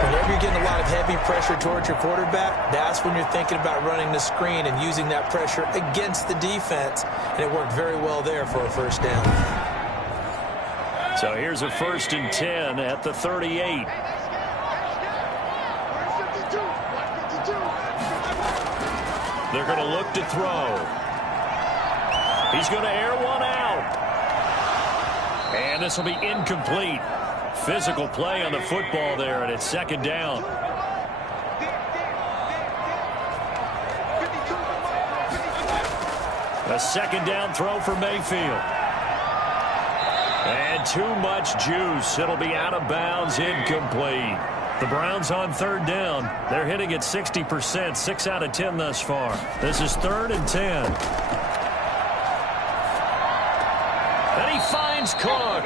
Whenever you're getting a lot of heavy pressure towards your quarterback, that's when you're thinking about running the screen and using that pressure against the defense. And it worked very well there for a first down. So here's a 1st and 10 at the 38. They're going to look to throw. He's going to air one out. And this will be incomplete. Physical play on the football there, and it's 2nd down. A 2nd down throw for Mayfield. And too much juice. It'll be out of bounds, incomplete. The Browns on 3rd down. They're hitting at 60%, 6 out of 10 thus far. This is 3rd and 10. And he finds Cook.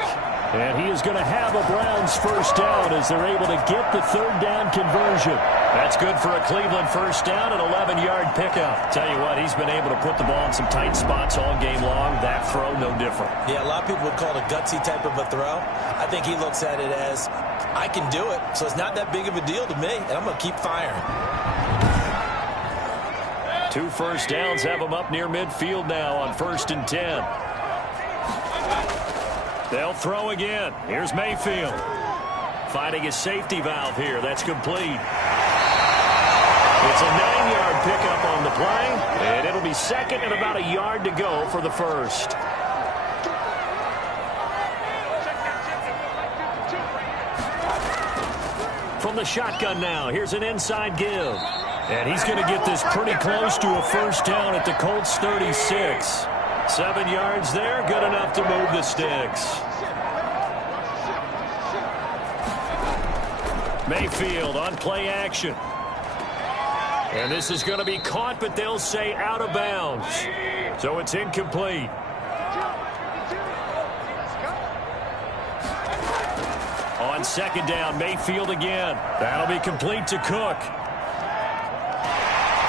And he is going to have a Browns first down as they're able to get the third down conversion. That's good for a Cleveland first down, an 11-yard pickup. Tell you what, he's been able to put the ball in some tight spots all game long. That throw, no different. Yeah, a lot of people would call it a gutsy type of a throw. I think he looks at it as, I can do it, so it's not that big of a deal to me, and I'm going to keep firing. 2 first downs have him up near midfield now on 1st and 10. They'll throw again. Here's Mayfield. Finding his safety valve here. That's complete. It's a 9-yard pickup on the play, and it'll be second and about a yard to go for the first. From the shotgun now, here's an inside give. And he's going to get this pretty close to a first down at the Colts 36. 7 yards there, good enough to move the sticks. Mayfield on play action. And this is going to be caught, but they'll say out of bounds. So it's incomplete. On 2nd down, Mayfield again. That'll be complete to Cook.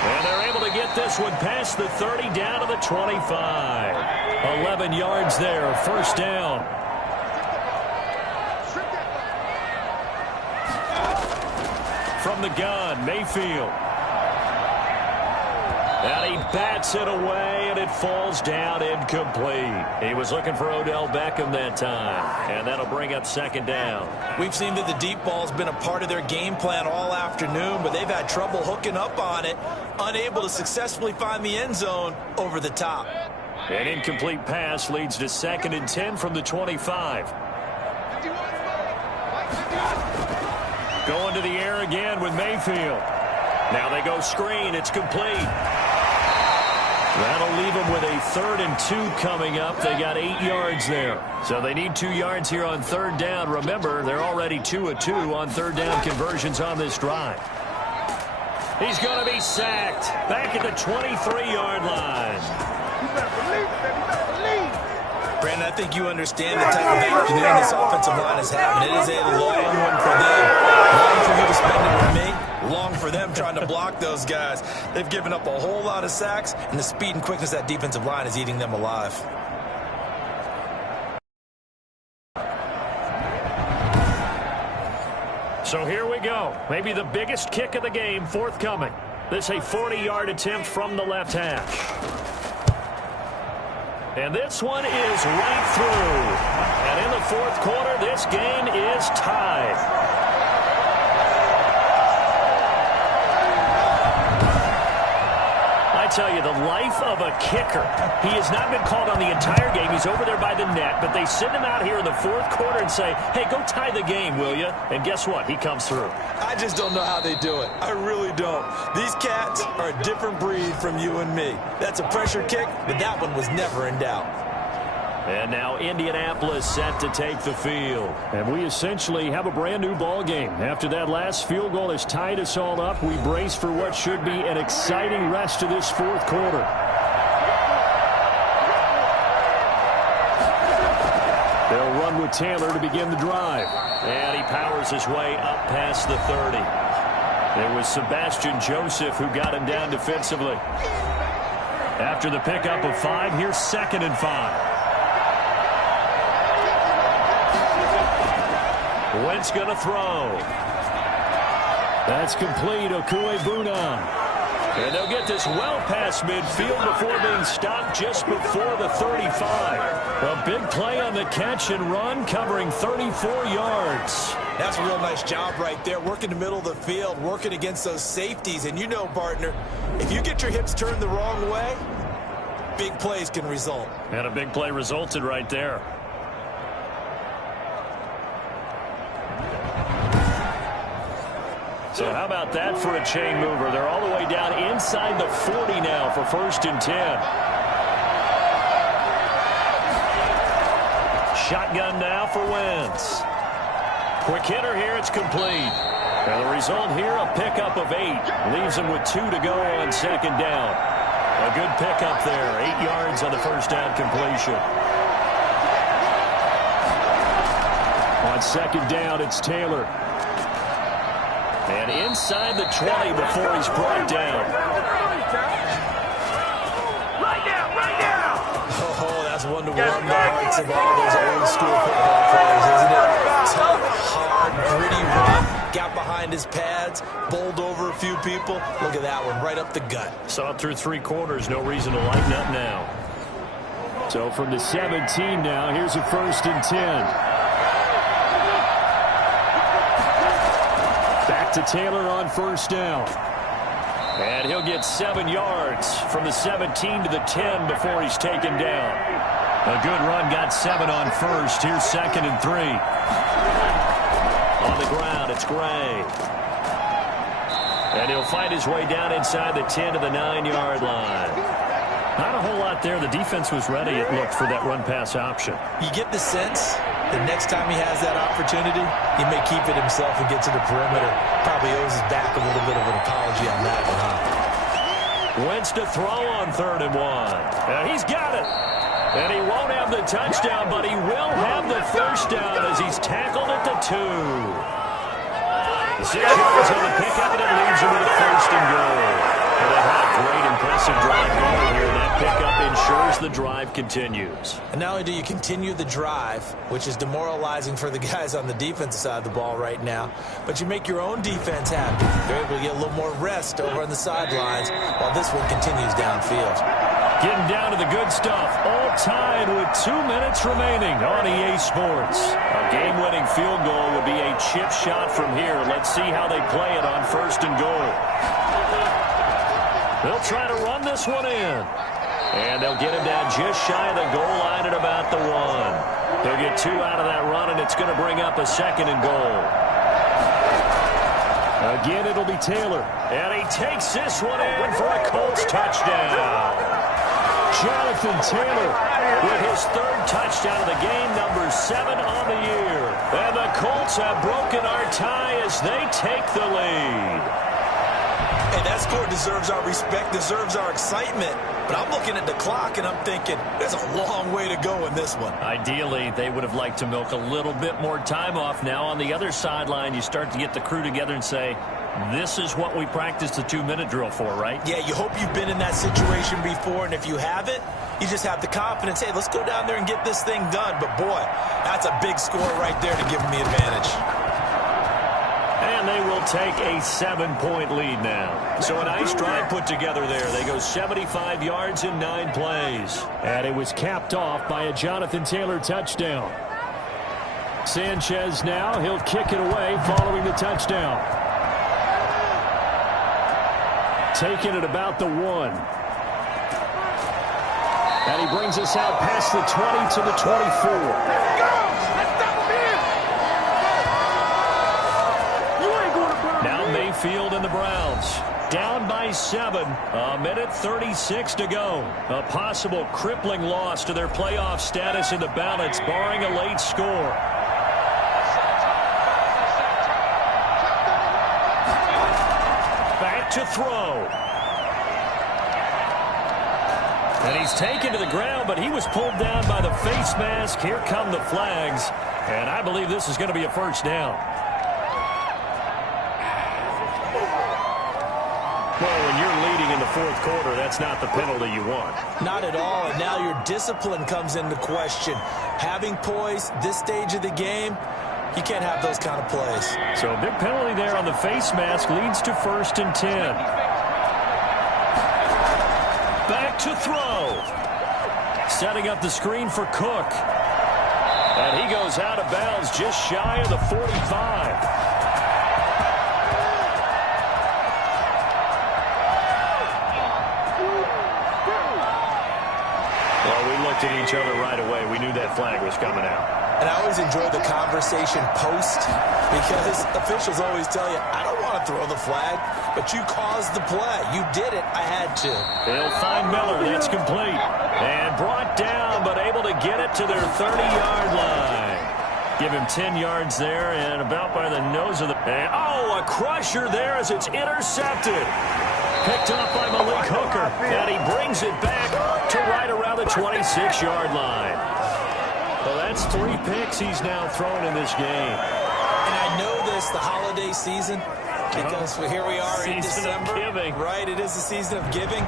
And they're able to get this one past the 30 down to the 25. 11 yards there, first down. From the gun, Mayfield. And he bats it away, and it falls down incomplete. He was looking for Odell Beckham that time, and that'll bring up 2nd down. We've seen that the deep ball's been a part of their game plan all afternoon, but they've had trouble hooking up on it, unable to successfully find the end zone over the top. An incomplete pass leads to 2nd and 10 from the 25. Going to the air again with Mayfield. Now they go screen. It's complete. That'll leave them with a 3rd and 2 coming up. They got 8 yards there. So they need 2 yards here on 3rd down. Remember, they're already 2 of 2 on 3rd down conversions on this drive. He's going to be sacked back at the 23-yard line. Brandon, I think you understand the type of afternoon this offensive line is having. It is a long one for them. Long for you to spend it with me. Long for them trying to block those guys. They've given up a whole lot of sacks, and the speed and quickness of that defensive line is eating them alive. So here we go. Maybe the biggest kick of the game forthcoming. This a 40-yard attempt from the left hash. And this one is right through. And in the 4th quarter, this game is tied. I tell you, the life of a kicker. He has not been called on the entire game. He's over there by the net, but they send him out here in the 4th quarter and say, hey, go tie the game, will you? And guess what? He comes through. I just don't know how they do it. I really don't. These cats are a different breed from you and me. That's a pressure kick, but that one was never in doubt. And now Indianapolis set to take the field. And we essentially have a brand-new ball game. After that last field goal has tied us all up, we brace for what should be an exciting rest of this 4th quarter. They'll run with Taylor to begin the drive. And he powers his way up past the 30. It was Sebastian Joseph who got him down defensively. After the pickup of 5, here's 2nd and 5. Wentz going to throw. That's complete. Okuebuna. And they'll get this well past midfield before being stopped just before the 35. A big play on the catch and run, covering 34 yards. That's a real nice job right there, working the middle of the field, working against those safeties. And you know, partner, if you get your hips turned the wrong way, big plays can result. And a big play resulted right there. So how about that for a chain mover? They're all the way down inside the 40 now for 1st and 10. Shotgun now for Wentz. Quick hitter here. It's complete. And the result here, a pickup of 8. Leaves him with 2 to go on 2nd down. A good pickup there. 8 yards on the 1st down completion. second down, it's Taylor. And inside the 20 before he's brought down. Oh, that's one to warm the hearts of all those old school football players, isn't it? Tough, hard, gritty run. Got behind his pads, bowled over a few people. Look at that one, right up the gut. Saw it through 3 quarters. No reason to lighten up now. So from the 17 now, here's a 1st and 10. Back to Taylor on 1st down. And he'll get 7 yards from the 17 to the 10 before he's taken down. A good run, got 7 on 1st. Here's 2nd and 3. On the ground, it's Gray. And he'll fight his way down inside the 10 to the 9-yard line. Not a whole lot there. The defense was ready, it looked, for that run-pass option. You get the sense that next time he has that opportunity, he may keep it himself and get to the perimeter. Probably owes his back a little bit of an apology on that one, huh? Wentz to throw on 3rd and 1. And he's got it. And he won't have the touchdown, but he will have the 1st down as he's tackled at the 2. 6 yards on the pickup, and it leads him to the 1st and goal. And they had a great, impressive drive going here. That pickup ensures the drive continues. And not only do you continue the drive, which is demoralizing for the guys on the defensive side of the ball right now, but you make your own defense happy. They're able to get a little more rest over on the sidelines while this one continues downfield. Getting down to the good stuff. All tied with 2 minutes remaining on EA Sports. A game-winning field goal would be a chip shot from here. Let's see how they play it on 1st and goal. They'll try to run this one in. And they'll get him down just shy of the goal line at about the 1. They'll get 2 out of that run, and it's going to bring up a 2nd and goal. Again, it'll be Taylor. And he takes this one in for a Colts touchdown. Jonathan Taylor with his 3rd touchdown of the game, number 7 on the year. And the Colts have broken our tie as they take the lead. Hey, that score deserves our respect, deserves our excitement. But I'm looking at the clock, and I'm thinking, there's a long way to go in this one. Ideally, they would have liked to milk a little bit more time off. Now, on the other sideline, you start to get the crew together and say, this is what we practiced the 2-minute drill for, right? Yeah, you hope you've been in that situation before, and if you haven't, you just have the confidence, hey, let's go down there and get this thing done. But, boy, that's a big score right there to give them the advantage. And they will take a 7-point lead now. So a nice drive put together there. They go 75 yards in 9 plays. And it was capped off by a Jonathan Taylor touchdown. Sanchez now, he'll kick it away following the touchdown. Taking it about the 1. And he brings us out past the 20 to the 24. Mayfield and the Browns down by 7. A minute 36 to go. A possible crippling loss to their playoff status in the balance, barring a late score. Back to throw. And he's taken to the ground, but he was pulled down by the face mask. Here come the flags. And I believe this is going to be a 1st down. Well, when you're leading in the 4th quarter, that's not the penalty you want. Not at all, and now your discipline comes into question. Having poise this stage of the game, you can't have those kind of plays. So a big penalty there on the face mask leads to 1st and 10. Back to throw. Setting up the screen for Cook. And he goes out of bounds just shy of the 45. At each other right away. We knew that flag was coming out. And I always enjoy the conversation post because officials always tell you, I don't want to throw the flag, but you caused the play. You did it. I had to. They'll find Miller. That's complete. And brought down, but able to get it to their 30-yard line. Give him 10 yards there and about by the nose of the... And, oh, a crusher there as it's intercepted. Picked up by Malik Hooker, and he brings it back to right around the 26-yard line. Well, that's 3 picks he's now thrown in this game. And I know this, the holiday season, because here we are in December. Season of giving. Right, it is the season of giving.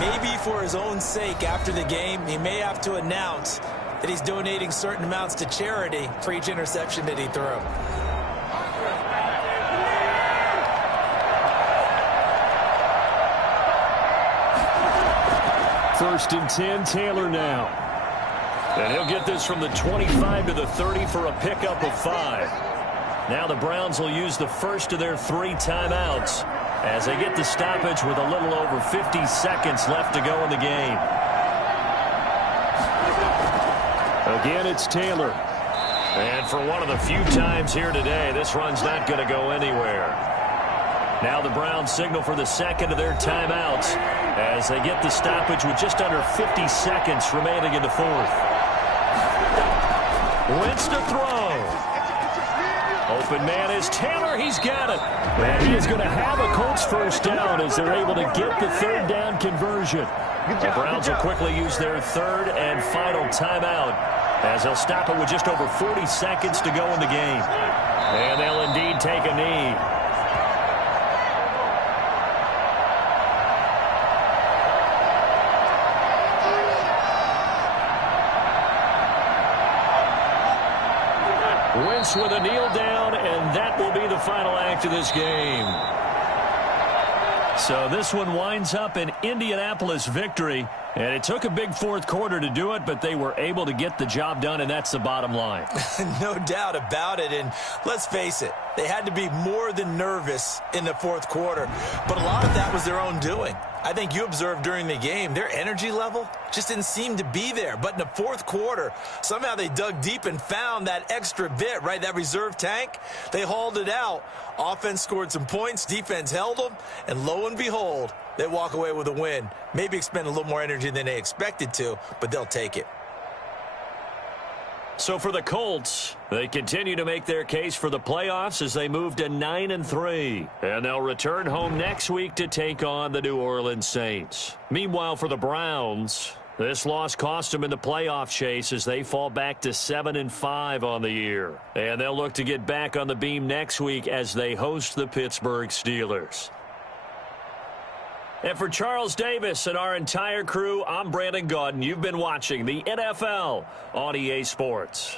Maybe for his own sake after the game, he may have to announce that he's donating certain amounts to charity for each interception that he threw. First and 10, Taylor now. And he'll get this from the 25 to the 30 for a pickup of 5. Now the Browns will use the first of their 3 timeouts as they get the stoppage with a little over 50 seconds left to go in the game. Again, it's Taylor. And for one of the few times here today, this run's not going to go anywhere. Now the Browns signal for the second of their timeouts as they get the stoppage with just under 50 seconds remaining in the fourth. Wentz to throw. Open man is Taylor. He's got it. And he is going to have a Colts first down as they're able to get the third down conversion. The Browns will quickly use their third and final timeout as they'll stop it with just over 40 seconds to go in the game. And they'll indeed take a knee. Wentz with a kneel down, and that will be the final act of this game. So this one winds up an Indianapolis victory, and it took a big fourth quarter to do it, but they were able to get the job done, and that's the bottom line. No doubt about it, and let's face it, they had to be more than nervous in the fourth quarter, but a lot of that was their own doing. I think you observed during the game, their energy level just didn't seem to be there. But in the fourth quarter, somehow they dug deep and found that extra bit, right, that reserve tank. They hauled it out. Offense scored some points. Defense held them. And lo and behold, they walk away with a win. Maybe expend a little more energy than they expected to, but they'll take it. So for the Colts, they continue to make their case for the playoffs as they move to 9-3. And they'll return home next week to take on the New Orleans Saints. Meanwhile, for the Browns, this loss cost them in the playoff chase as they fall back to 7-5 on the year. And they'll look to get back on the beam next week as they host the Pittsburgh Steelers. And for Charles Davis and our entire crew, I'm Brandon Gaudin. You've been watching the NFL on EA Sports.